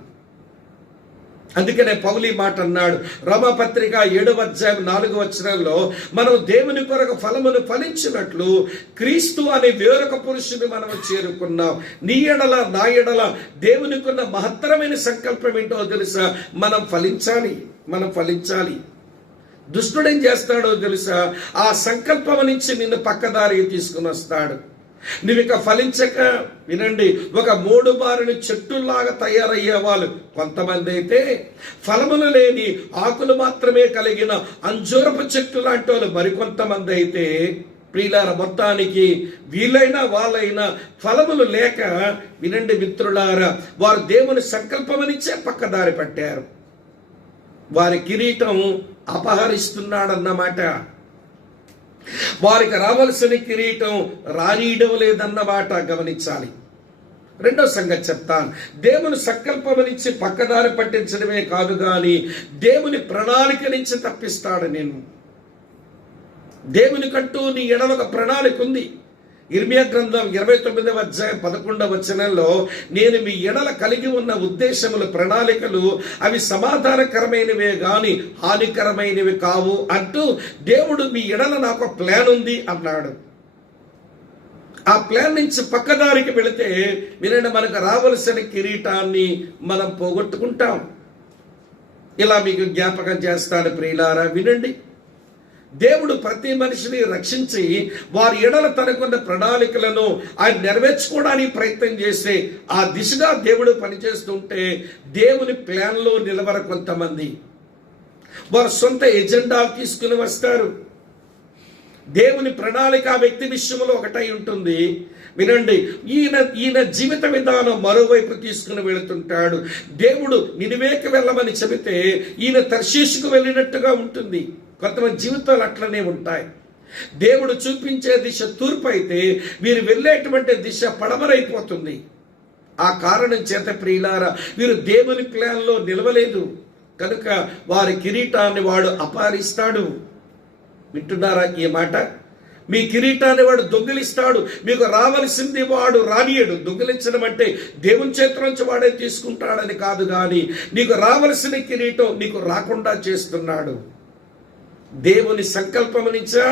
అందుకనే పౌలు మాట అన్నాడు, రోమాపత్రిక 7వ అధ్యాయం 4వ వచనంలో, మనం దేవుని కొరకు ఫలమును ఫలించినట్లు క్రీస్తు అనే వేరొక పురుషుని మనం చేరుకున్నాం. నీ ఎడల నా ఎడల దేవునికున్న మహత్తరమైన సంకల్పం ఏంటో తెలుసా? మనం ఫలించాలి. దుష్టుడేం చేస్తాడో తెలుసా? ఆ సంకల్పం నుంచి నిన్ను పక్కదారి తీసుకుని వస్తాడు. నువ్విక ఫలించక, వినండి, ఒక 3 బారిన చెట్టులాగా తయారయ్యే వాళ్ళు కొంతమంది అయితే, ఫలములు లేని ఆకులు మాత్రమే కలిగిన అంజూరపు చెట్టు లాంటి వాళ్ళు మరికొంతమంది అయితే, ప్రియులార, మొత్తానికి వీళ్ళైనా వాళ్ళైనా ఫలములు లేక, వినండి మిత్రులారా, వారు దేవుని సంకల్పమనిచ్చే పక్కదారి పట్టారు. వారి కిరీటం అపహరిస్తున్నాడన్నమాట. వారికి రావలసిన కిరీటం రానియడం లేదన్నమాట గమనించాలి. రెండో సంగతి చెప్తాను. దేవుని సంకల్పం నుంచి పక్కదారి పట్టించడమే కాదు గాని దేవుని ప్రణాళిక నుంచి తప్పిస్తాడు నేను. దేవునికంటూ నీ ఎడల ఒక ప్రణాళిక ఉంది. ఇర్మియా గ్రంథం 29వ అధ్యాయం 11వ వచనంలో, నేను మీ ఎడల కలిగి ఉన్న ఉద్దేశములు, ప్రణాళికలు అవి సమాధానకరమైనవే గాని హానికరమైనవి కావు అంటూ దేవుడు మీ ఎడల నాకు ప్లాన్ ఉంది అన్నాడు. ఆ ప్లాన్ నుంచి పక్కదారికి వెళితే వినండి, మనకు రావలసిన కిరీటాన్ని మనం పోగొట్టుకుంటాం. ఇలా మీకు జ్ఞాపకం చేస్తాడు ప్రియులారా, వినండి. దేవుడు ప్రతి మనిషిని రక్షించి వారి ఎడల తనకున్న ప్రణాళికలను ఆయన నెరవేర్చుకోవడానికి ప్రయత్నం చేస్తే ఆ దిశగా దేవుడు పనిచేస్తుంటే దేవుని ప్లాన్లో నిలవర కొంతమంది వారు సొంత ఎజెండాలు తీసుకుని వస్తారు. దేవుని ప్రణాళిక ఆ వ్యక్తి విషయంలో ఒకటై ఉంటుంది. వినండి, ఈయన జీవిత విధానం మరోవైపు తీసుకుని వెళుతుంటాడు. దేవుడు నినివేకి వెళ్ళమని చెబితే ఈయన తర్షీషుకు వెళ్ళినట్టుగా ఉంటుంది. కొంతమంది జీవితాలు అట్లనే ఉంటాయి. దేవుడు చూపించే దిశ తూర్పు అయితే వీరు వెళ్ళేటువంటి దిశ పడమరైపోతుంది. ఆ కారణం చేత ప్రియులారా, వీరు దేవుని ప్లాన్లో నిలవలేదు కనుక వారి కిరీటాన్ని వాడు అపహరిస్తాడు. వింటున్నారా ఈ మాట? మీ కిరీటాన్ని వాడు దొంగిలిస్తాడు. మీకు రావలసింది వాడు రానియడు. దొంగిలించడం అంటే దేవుని చేతిలోంచి వాడే తీసుకుంటాడని కాదు, కానీ నీకు రావలసిన కిరీటం నీకు రాకుండా చేస్తున్నాడు. దేవుని సంకల్పము నుంచా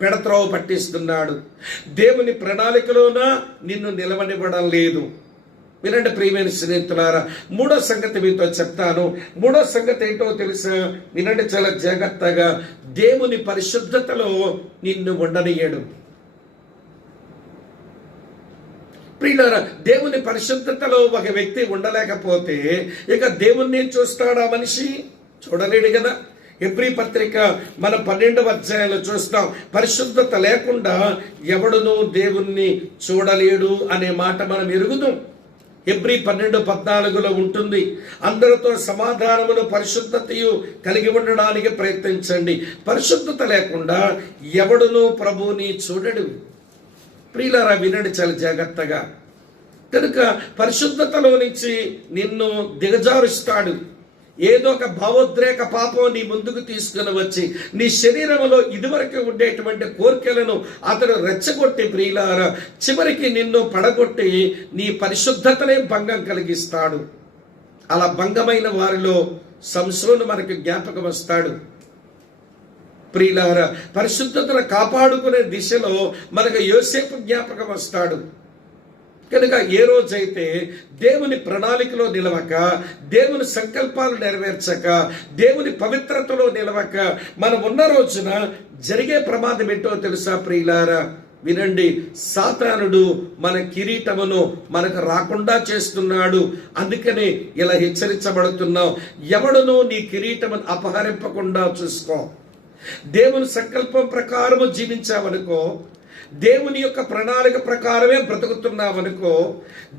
పెడత్రోవ పట్టిస్తున్నాడు. దేవుని ప్రణాళికలోన నిన్ను నిలవనివ్వడం లేదు. వినండి ప్రియమైన స్నేహితులారా, మూడో సంగతి మీతో చెప్తాను. మూడో సంగతి ఏంటో తెలుసా? వినండి చాలా జాగ్రత్తగా. దేవుని పరిశుద్ధతలో నిన్ను ఉండనియడు. ప్రియులారా, దేవుని పరిశుద్ధతలో ఒక వ్యక్తి ఉండలేకపోతే ఇక దేవుణ్ణి చూస్తాడా మనిషి? చూడలేడు కదా. హెబ్రీ పత్రిక మనం 12వ అధ్యాయంలో చూస్తాం, పరిశుద్ధత లేకుండా ఎవడునూ దేవుణ్ణి చూడలేడు అనే మాట మనం ఎరుగుదాం. హెబ్రీ 12:14లో ఉంటుంది, అందరితో సమాధానమును పరిశుద్ధతయు కలిగి ఉండడానికి ప్రయత్నించండి. పరిశుద్ధత లేకుండా ఎవడునూ ప్రభువుని చూడడు. ప్రియులారా, వినండి చాలా జాగ్రత్తగా. కనుక పరిశుద్ధతలో నుంచి నిన్ను దిగజారుస్తాడు. ఏదో ఒక భావోద్రేక పాపం నీ ముందుకు తీసుకుని వచ్చి నీ శరీరంలో ఇదివరకు ఉండేటువంటి కోరికలను అతడు రెచ్చగొట్టి ప్రియులారా చివరికి నిన్ను పడగొట్టి నీ పరిశుద్ధతనే భంగం కలిగిస్తాడు. అలా భంగమైన వారిలో సంసోను మనకు జ్ఞాపకం వస్తాడు. ప్రియులారా, పరిశుద్ధతను కాపాడుకునే దిశలో మనకు యోసేపు జ్ఞాపకం వస్తాడు. కనుక ఏ రోజైతే దేవుని ప్రణాళికలో నిలవక, దేవుని సంకల్పాలు నెరవేర్చక, దేవుని పవిత్రతలో నిలవక మనం ఉన్న రోజున జరిగే ప్రమాదం ఏంటో తెలుసా ప్రియులారా? వినండి, సాతానుడు మన కిరీటమును మనకు రాకుండా చేస్తున్నాడు. అందుకనే ఇలా హెచ్చరించబడుతున్నాం, ఎవడునూ నీ కిరీటమును అపహరింపకుండా చూసుకో. దేవుని సంకల్పం ప్రకారము జీవించావనుకో, దేవుని యొక్క ప్రణాళిక ప్రకారమే బ్రతుకుతున్నావనుకో,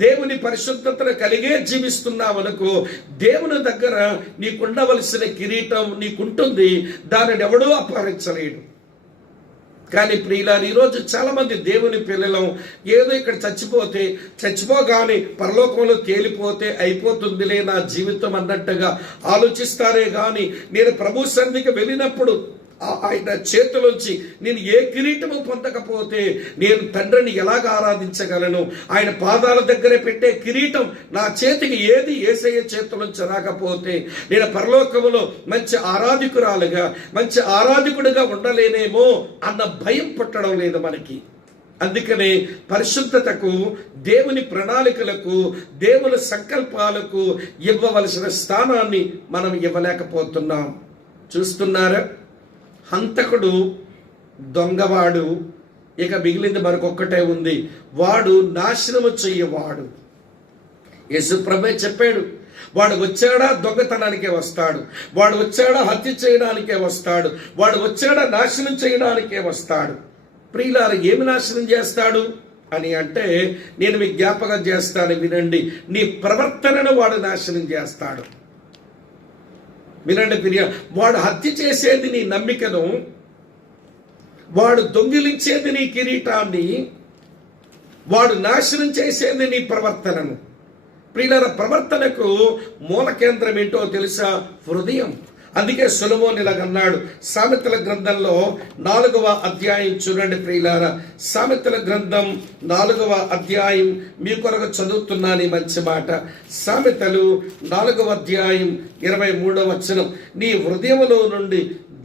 దేవుని పరిశుద్ధతను కలిగే జీవిస్తున్నావనుకో, దేవుని దగ్గర నీకుండవలసిన కిరీటం నీకుంటుంది. దానిని ఎవడూ అపహరించలేడు. కానీ ప్రియులారా, ఈరోజు చాలా మంది దేవుని పిల్లలం ఏదో ఇక్కడ చచ్చిపోగానే పరలోకంలో తేలిపోతే అయిపోతుందిలే నా జీవితం అన్నట్టుగా ఆలోచిస్తారే గాని, నేను ప్రభు సన్నిధికి వెళ్ళినప్పుడు ఆయన చేతిలోంచి నేను ఏ కిరీటము పొందకపోతే నేను తండ్రిని ఎలాగ ఆరాధించగలను? ఆయన పాదాల దగ్గరే పెట్టే కిరీటం నా చేతికి ఏది యేసయ్య చేతిలోంచి రాకపోతే నేను పరలోకములో మంచి ఆరాధికురాలుగా, మంచి ఆరాధికుడిగా ఉండలేనేమో అన్న భయం పుట్టడం లేదు మనకి. అందుకనే పరిశుద్ధతకు, దేవుని ప్రణాళికలకు, దేవుని సంకల్పాలకు ఇవ్వవలసిన స్థానాన్ని మనం ఇవ్వలేకపోతున్నాం. చూస్తున్నారా? హంతకుడు, దొంగవాడు, ఇక మిగిలింది మరొకటే ఉంది, వాడు నాశనము చెయ్యవాడు. యేసుప్రభువే చెప్పాడు, వాడు వచ్చాడా దొంగతనానికే వస్తాడు, వాడు వచ్చాడా హత్య చేయడానికే వస్తాడు, వాడు వచ్చాడా నాశనం చేయడానికే వస్తాడు. ప్రియులారా, ఏమి నాశనం చేస్తాడు అని అంటే నేను మీకు జ్ఞాపకం చేస్తాను, వినండి. నీ ప్రవర్తనను వాడు నాశనం చేస్తాడు. వినండి ప్రియ, వాడు హత్య చేసేది నీ నమ్మికను, వాడు దొంగిలించేది నీ కిరీటాన్ని, వాడు నాశనం చేసేది నీ ప్రవర్తనను. ప్రియులారా, ప్రవర్తనకు మూల కేంద్రం ఏంటో తెలుసా? హృదయం. అందుకే సొలొమోను ఇలాగన్నాడు. సామెతల గ్రంథంలో 4వ అధ్యాయం చూడండి ప్రియులారా. సామెతల గ్రంథం 4వ అధ్యాయం మీ కొరకు చదువుతున్నాను ఈ మంచి మాట. సామెతలు 4వ అధ్యాయం 23వ వచనం. నీ హృదయములో నుండి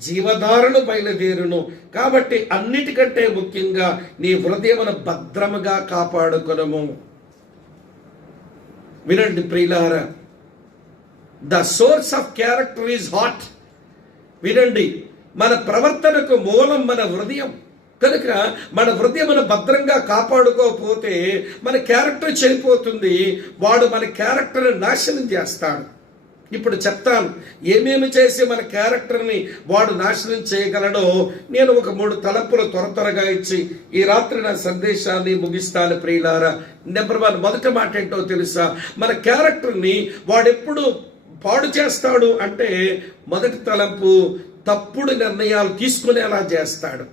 జీవధారను బయలుదేరును, కాబట్టి అన్నిటికంటే ముఖ్యంగా నీ హృదయమును భద్రముగా కాపాడుకొనుము. వినండి ప్రియులారా, the source of character is heart. వినండి, మన ప్రవర్తనకు మూలం మన హృదయం. కనుక మన హృదయమును భద్రంగా కాపాడుకోకపోతే మన క్యారెక్టర్ చెడిపోతుంది. వాడు మన క్యారెక్టర్ నాశనం చేస్తాడు. ఇప్పుడు చెప్తాను ఏమేమి చేసి మన క్యారెక్టర్ని వాడు నాశనం చేయగలడో. నేను ఒక 3 తలంపులు త్వరగా ఇచ్చి ఈ రాత్రి నా సందేశాన్ని ముగిస్తాను ప్రియులారా. నెంబర్ 1, మొదటి మాట ఏంటో తెలుసా? మన క్యారెక్టర్ని వాడెప్పుడు పాడు చేస్తాడు అంటే, మొదటి తలంపు తప్పుడు నిర్ణయాలు తీసుకునేలా చేస్తాడు.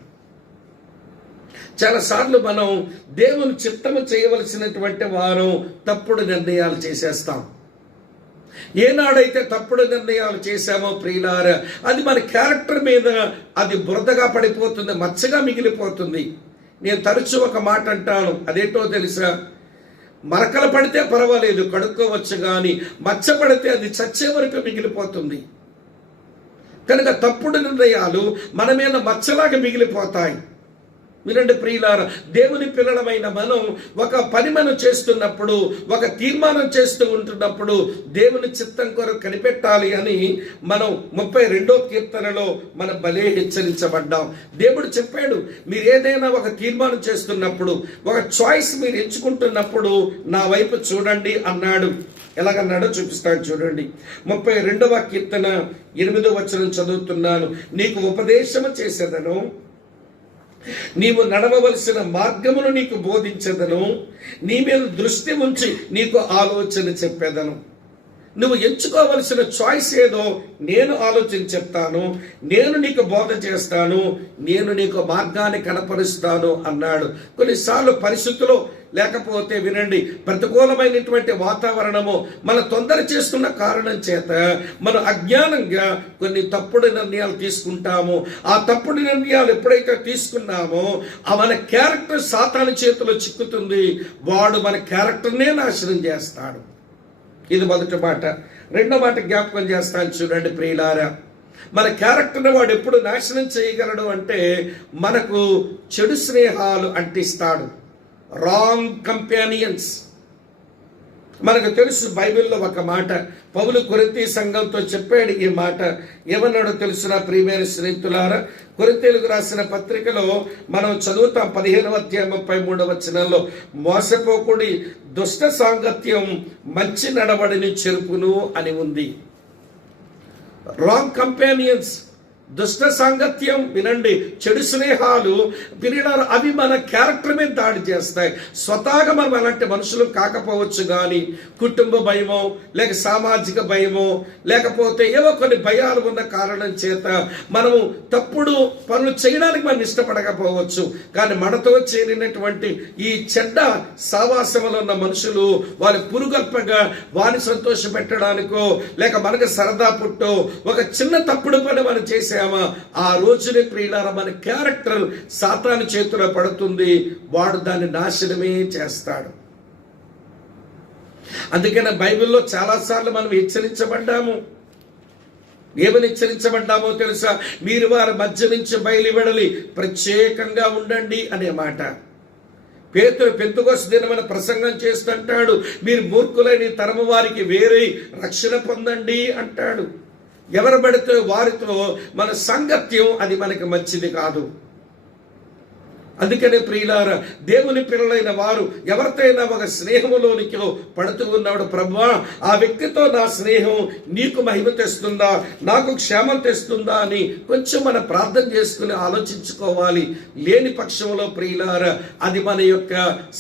చాలాసార్లు మనం దేవుని చిత్తము చేయవలసినటువంటి వారు తప్పుడు నిర్ణయాలు చేసేస్తాం. ఏనాడైతే తప్పుడు నిర్ణయాలు చేశామో ప్రియులారా, అది మన క్యారెక్టర్ మీద అది బురదగా పడిపోతుంది, మచ్చగా మిగిలిపోతుంది. నేను తరచూ ఒక మాట అంటాను, అదేంటో తెలుసా? మరకలు పడితే పర్వాలేదు, కడుక్కోవచ్చు, కానీ మచ్చ పడితే అది చచ్చే వరకు మిగిలిపోతుంది. కనుక తప్పుడు నిర్ణయాలు మన మీద మచ్చలాగా మిగిలిపోతాయి. వినండి ప్రియులారా, దేవుని పిల్లలమైన మనం ఒక పని మనం చేస్తున్నప్పుడు, ఒక తీర్మానం చేస్తూ ఉంటున్నప్పుడు దేవుని చిత్తం కొరకు కనిపెట్టాలి అని మనం 32వ కీర్తనలో మనం భలే హెచ్చరించబడ్డాం. దేవుడు చెప్పాడు, మీరు ఏదైనా ఒక తీర్మానం చేస్తున్నప్పుడు, ఒక చాయిస్ మీరు ఎంచుకుంటున్నప్పుడు నా వైపు చూడండి అన్నాడు. ఎలాగన్నాడో చూపిస్తాను చూడండి. 32వ కీర్తన 8వ వచనం చదువుతున్నాను. నీకు ఉపదేశము చేసేదను, నీవు నడవవలసిన మార్గమును నీకు బోధించదను, నీ మీద దృష్టి ఉంచి నీకు ఆలోచన చెప్పేదను. నువ్వు ఎంచుకోవలసిన చాయిస్ ఏదో నేను ఆలోచన చెప్తాను, నేను నీకు బోధ చేస్తాను, నేను నీకు మార్గాన్ని కనపరుస్తాను అన్నాడు. కొన్నిసార్లు పరిస్థితులు లేకపోతే వినండి, ప్రతికూలమైనటువంటి వాతావరణము మన తొందర చేస్తున్న కారణం చేత మనం అజ్ఞానంగా కొన్ని తప్పుడు నిర్ణయాలు తీసుకుంటాము. ఆ తప్పుడు నిర్ణయాలు ఎప్పుడైతే తీసుకున్నామో మన క్యారెక్టర్ సాతాను చేతిలో చిక్కుతుంది. వాడు మన క్యారెక్టర్నే నాశనం చేస్తాడు. ఇది మొదటి మాట. రెండో మాట జ్ఞాపకం చేస్తాను చూడండి ప్రియులారా. మన క్యారెక్టర్ని వాడు ఎప్పుడు నాశనం చేయగలడు అంటే, మనకు చెడు స్నేహాలు అంటిస్తాడు. Wrong companions. మనకు తెలుసు, బైబిల్లో ఒక మాట పౌలు కొరింథీ సంఘంతో చెప్పాడు. ఈ మాట ఏమన్నాడో తెలుసునా ప్రియమైన స్నేహితులారా? కొరింథీయులకు రాసిన పత్రికలో మనం చదువుతాం 15వ అధ్యాయం 33వ వచనంలో, మోసపోకుడి దుష్ట సాంగత్యం మంచి నడవడిని చెరుపును అని ఉంది. రాంగ్ కంపానియన్స్, దుష్ట సాంగత్యం, వినండి, చెడు స్నేహాలు పిల్లలు అవి మన క్యారెక్టర్ మీద దాడి చేస్తాయి. స్వతహాగా మనం అలాంటి మనుషులు కాకపోవచ్చు, కానీ కుటుంబ భయమో, లేక సామాజిక భయమో, లేకపోతే ఏవో కొన్ని భయాలు ఉన్న కారణం చేత మనము తప్పుడు పనులు చేయడానికి మనం ఇష్టపడకపోవచ్చు. కానీ మనతో చేరినటువంటి ఈ చెడ్డ సావాసంలో ఉన్న మనుషులు వారి పురుగల్పగా వారిని సంతోష పెట్టడానికో, లేక మనకు సరదా పుట్టో ఒక చిన్న తప్పుడు పని మనం చేసే ఆ రోజునే ప్రియులారా మన క్యారెక్టర్ సాతాను చేతిలో పడుతుంది. వాడు దాన్ని నాశనమే చేస్తాడు. అందుకనే బైబిల్లో చాలాసార్లు మనం హెచ్చరించబడ్డాము. ఏమని హెచ్చరించబడ్డామో తెలుసా? మీరు వారి మధ్య నుంచి బయలువెడలి ప్రత్యేకంగా ఉండండి అనే మాట. పేతురు పెంతెకొస్తు దినమున ప్రసంగం చేస్తుంటాడు, మీరు మూర్ఖులైన తరము వారికి వేరే రక్షణ పొందండి అంటాడు. ఎవరు పడితే వారితో మన సంగత్యం అది మనకి మంచిది కాదు. అందుకనే ప్రియులారా, దేవుని పిల్లలైన వారు ఎవరితోనైనా ఒక స్నేహంలోనికి పడుతూ ఉన్నాడు, ప్రభువా ఆ వ్యక్తితో నా స్నేహం నీకు మహిమ తెస్తుందా, నాకు క్షేమం తెస్తుందా అని కొంచెం మనం ప్రార్థన చేసుకుని ఆలోచించుకోవాలి. లేని పక్షంలో ప్రియులారా, అది మన యొక్క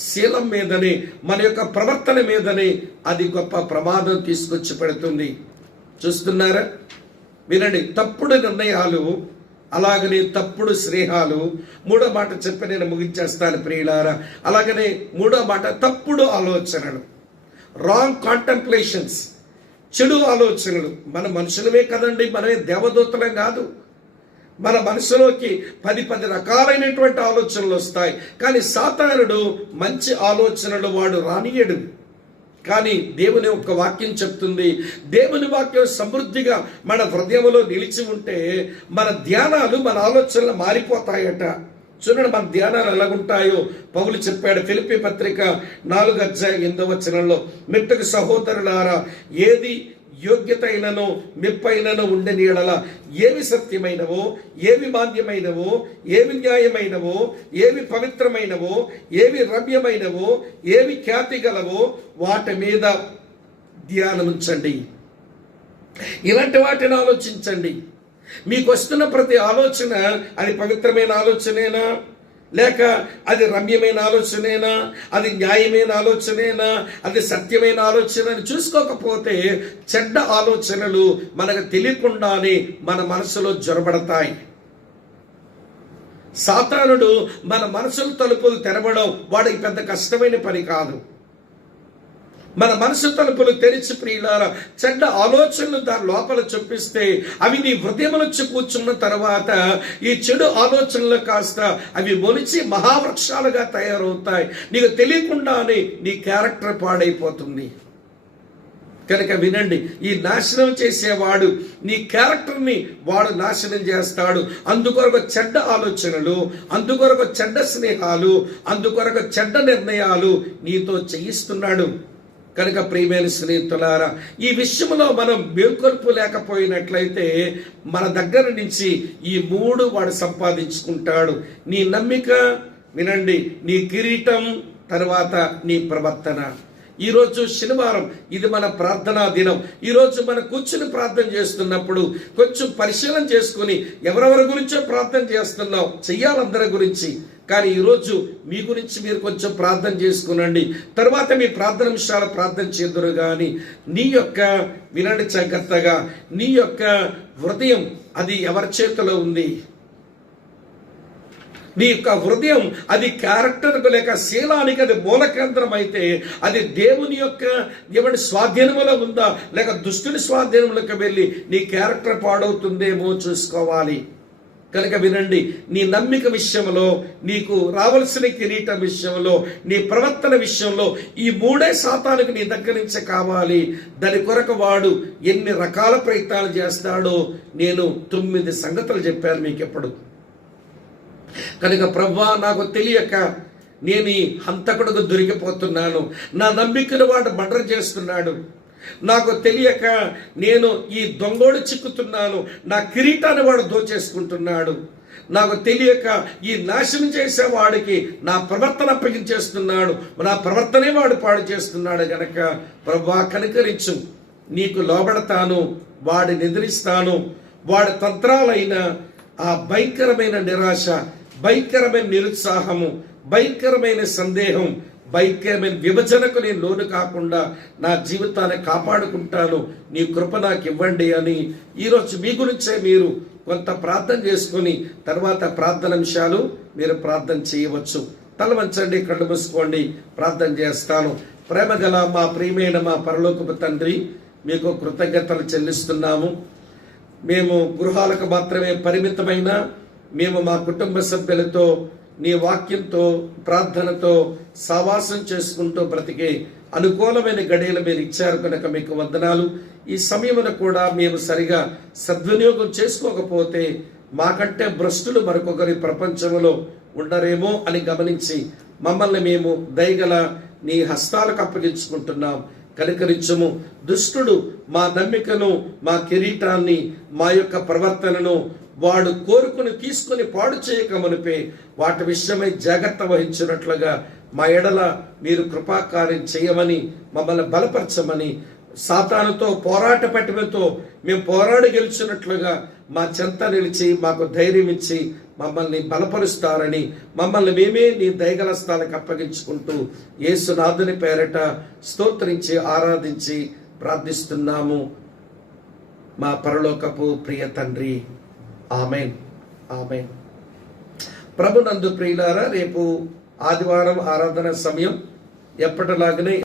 శీలం మీదనే, మన యొక్క ప్రవర్తన మీదనే అది గొప్ప ప్రమాదం తీసుకొచ్చి పెడుతుంది. చూస్తున్నారా? వినండి, తప్పుడు నిర్ణయాలు అలాగనే తప్పుడు స్నేహాలు. మూడో మాట చెప్పి నేను ముగించేస్తాను ప్రియులారా. అలాగనే మూడో మాట తప్పుడు ఆలోచనలు, రాంగ్ కాంటెంప్లేషన్స్, చెడు ఆలోచనలు. మన మనుషులమే కదండి, మనమే దేవదూతలం కాదు. మన మనసులోకి 10 రకాలైనటువంటి ఆలోచనలు వస్తాయి. కానీ సాతానుడు మంచి ఆలోచనలు వాడు రానియడు. కానీ దేవుని యొక్క వాక్యం చెప్తుంది, దేవుని వాక్యం సమృద్ధిగా మన హృదయంలో నిలిచి ఉంటే మన ధ్యానాలు, మన ఆలోచనలు మారిపోతాయట. చూడండి మన ధ్యానాలు ఎలాగుంటాయో పౌలు చెప్పాడు ఫిలిప్పీ పత్రిక 4:8 మెట్టుకు సహోదరులారా, ఏది యోగ్యత అయినను మెప్పైనను ఉండని ఎడల ఏవి సత్యమైనవో, ఏవి మాన్యమైనవో, ఏవి న్యాయమైనవో, ఏవి పవిత్రమైనవో, ఏవి రమ్యమైనవో, ఏవి ఖ్యాతి గలవో వాటి మీద ధ్యానముంచండి. ఇలాంటి వాటిని ఆలోచించండి. మీకు వస్తున్న ప్రతి ఆలోచన అది పవిత్రమైన ఆలోచనేనా, లేక అది రమ్యమైన ఆలోచనేనా, అది న్యాయమైన ఆలోచనేనా, అది సత్యమైన ఆలోచన అని చూసుకోకపోతే చెడ్డ ఆలోచనలు మనకు తెలియకుండానే మన మనసులో జొరబడతాయి. సాతానుడు మన మనసుల తలుపులు తెరవడం వాడికి పెద్ద కష్టమైన పని కాదు. మన మనసు తలుపులు తెరిచి ప్రియులారా చెడ్డ ఆలోచనలు దాని లోపల చొప్పిస్తే అవి నీ హృదయంలో వచ్చి కూర్చున్న తర్వాత ఈ చెడు ఆలోచనలు కాస్త అవి మొలిచి మహావృక్షాలుగా తయారవుతాయి. నీకు తెలియకుండానే నీ క్యారెక్టర్ పాడైపోతుంది. కనుక వినండి, ఈ నాశనం చేసేవాడు నీ క్యారెక్టర్ని వాడు నాశనం చేస్తాడు. అందుకొరకు చెడ్డ ఆలోచనలు, అందుకొరకు చెడ్డ స్నేహాలు, అందుకొరకు చెడ్డ నిర్ణయాలు నీతో చేయిస్తున్నాడు. కనుక ప్రియమైన స్నేహితులారా, ఈ విషయంలో మనం మేల్కొల్పు లేకపోయినట్లయితే మన దగ్గర నుంచి ఈ 3 వాడు సంపాదించుకుంటాడు. నీ నమ్మిక, వినండి, నీ కిరీటం, తర్వాత నీ ప్రవర్తన. ఈరోజు శనివారం, ఇది మన ప్రార్థనా దినం. ఈరోజు మనం కూర్చుని ప్రార్థన చేస్తున్నప్పుడు కొంచెం పరిశీలన చేసుకుని ఎవరెవరి గురించో ప్రార్థన చేస్తున్నాం, చెయ్యాలందరి గురించి. కానీ ఈరోజు మీ గురించి మీరు కొంచెం ప్రార్థన చేసుకునండి. తర్వాత మీ ప్రార్థన విషయాలు ప్రార్థన చేదురు. కానీ నీ యొక్క, వినండి జాగ్రత్తగా, నీ యొక్క హృదయం అది ఎవరి చేతిలో ఉంది? నీ యొక్క హృదయం అది క్యారెక్టర్కు లేక శీలానికి అది మూల కేంద్రం అయితే అది దేవుని యొక్క ఎవరి స్వాధీనంలో ఉందా, లేక దుష్టుని స్వాధీనంలోకి వెళ్ళి నీ క్యారెక్టర్ పాడవుతుందేమో చూసుకోవాలి. కనుక వినండి, నీ నమ్మిక విషయంలో, నీకు రావాల్సిన కిరీటం విషయంలో, నీ ప్రవర్తన విషయంలో ఈ 3 సాతానుకు నీ దగ్గర నుంచి కావాలి. దాని కొరకు వాడు ఎన్ని రకాల ప్రయత్నాలు చేస్తాడో నేను 9 సంగతులు చెప్పాను మీకు ఎప్పుడు. కనుక ప్రభువా, నాకు తెలియక నేను ఈ హంతకుడుకు దొరికిపోతున్నాను, నా నమ్మికను వాడు మర్డర్ చేస్తున్నాడు, నాకు తెలియక నేను ఈ దొంగోడు చిక్కుతున్నాను, నా కిరీటాన్ని వాడు దోచేసుకుంటున్నాడు, నాకు తెలియక ఈ నాశనం చేసేవాడికి నా ప్రవర్తన అప్పగించేస్తున్నాడు, నా ప్రవర్తనే వాడు పాడు చేస్తున్నాడు. గనక ప్రభువా కనికరించు, నీకు లోబడతాను, వాడిని ఎదిరిస్తాను. వాడి తంత్రాలైన ఆ భయంకరమైన నిరాశ, భయంకరమైన నిరుత్సాహము, భయంకరమైన సందేహం, భయంకరమైన విభజనకు నేను లోను కాకుండా నా జీవితాన్ని కాపాడుకుంటాను, నీ కృప నాకు ఇవ్వండి అని ఈరోజు మీ గురించే మీరు కొంత ప్రార్థన చేసుకుని తర్వాత ప్రార్థన అంశాలు మీరు ప్రార్థన చేయవచ్చు. తల వంచండి, కళ్ళు మూసుకోండి, ప్రార్థన చేస్తాను. ప్రేమగల మా ప్రియమైన మా పరలోకపు తండ్రి, మీకు కృతజ్ఞతలు చెల్లిస్తున్నాము. మేము గృహాలకు మాత్రమే పరిమితమైన మేము మా కుటుంబ సభ్యులతో నీ వాక్యంతో, ప్రార్థనతో సావాసం చేసుకుంటూ బ్రతికే అనుకూలమైన గడియలు మీరు ఇచ్చారు కనుక మీకు వందనాలు. ఈ సమయమున కూడా మేము సరిగా సద్వినియోగం చేసుకోకపోతే మాకంటే భ్రష్టులు మరొకరి ప్రపంచంలో ఉండరేమో అని గమనించి మమ్మల్ని మేము దయగల నీ హస్తాలకు అప్పగించుకుంటున్నాం. కనికరించము. దుష్టుడు మా నమ్మికను, మా కిరీటాన్ని, మా యొక్క ప్రవర్తనను వాడు కోరుకుని తీసుకుని పాడు చేయక మునిపే వాటి విషయమై జాగ్రత్త వహించినట్లుగా మా ఎడల మీరు కృపాకార్యం చేయమని, మమ్మల్ని బలపరచమని, సాతానుతో పోరాట పటిమతో మేము పోరాడి గెలిచినట్లుగా మా చెంత నిలిచి మాకు ధైర్యం ఇచ్చి మమ్మల్ని బలపరుస్తారని మమ్మల్ని మేమే నీ దయగల స్థాలకు అప్పగించుకుంటూ యేసునాథుని పేరట స్తోత్రించి ఆరాధించి ప్రార్థిస్తున్నాము మా పరలోకపు ప్రియ తండ్రి. ఆమెన్. ఆమేన్. ప్రభునందు ప్రియులారా, రేపు ఆదివారం ఆరాధన సమయం ఎప్పటిలాగనే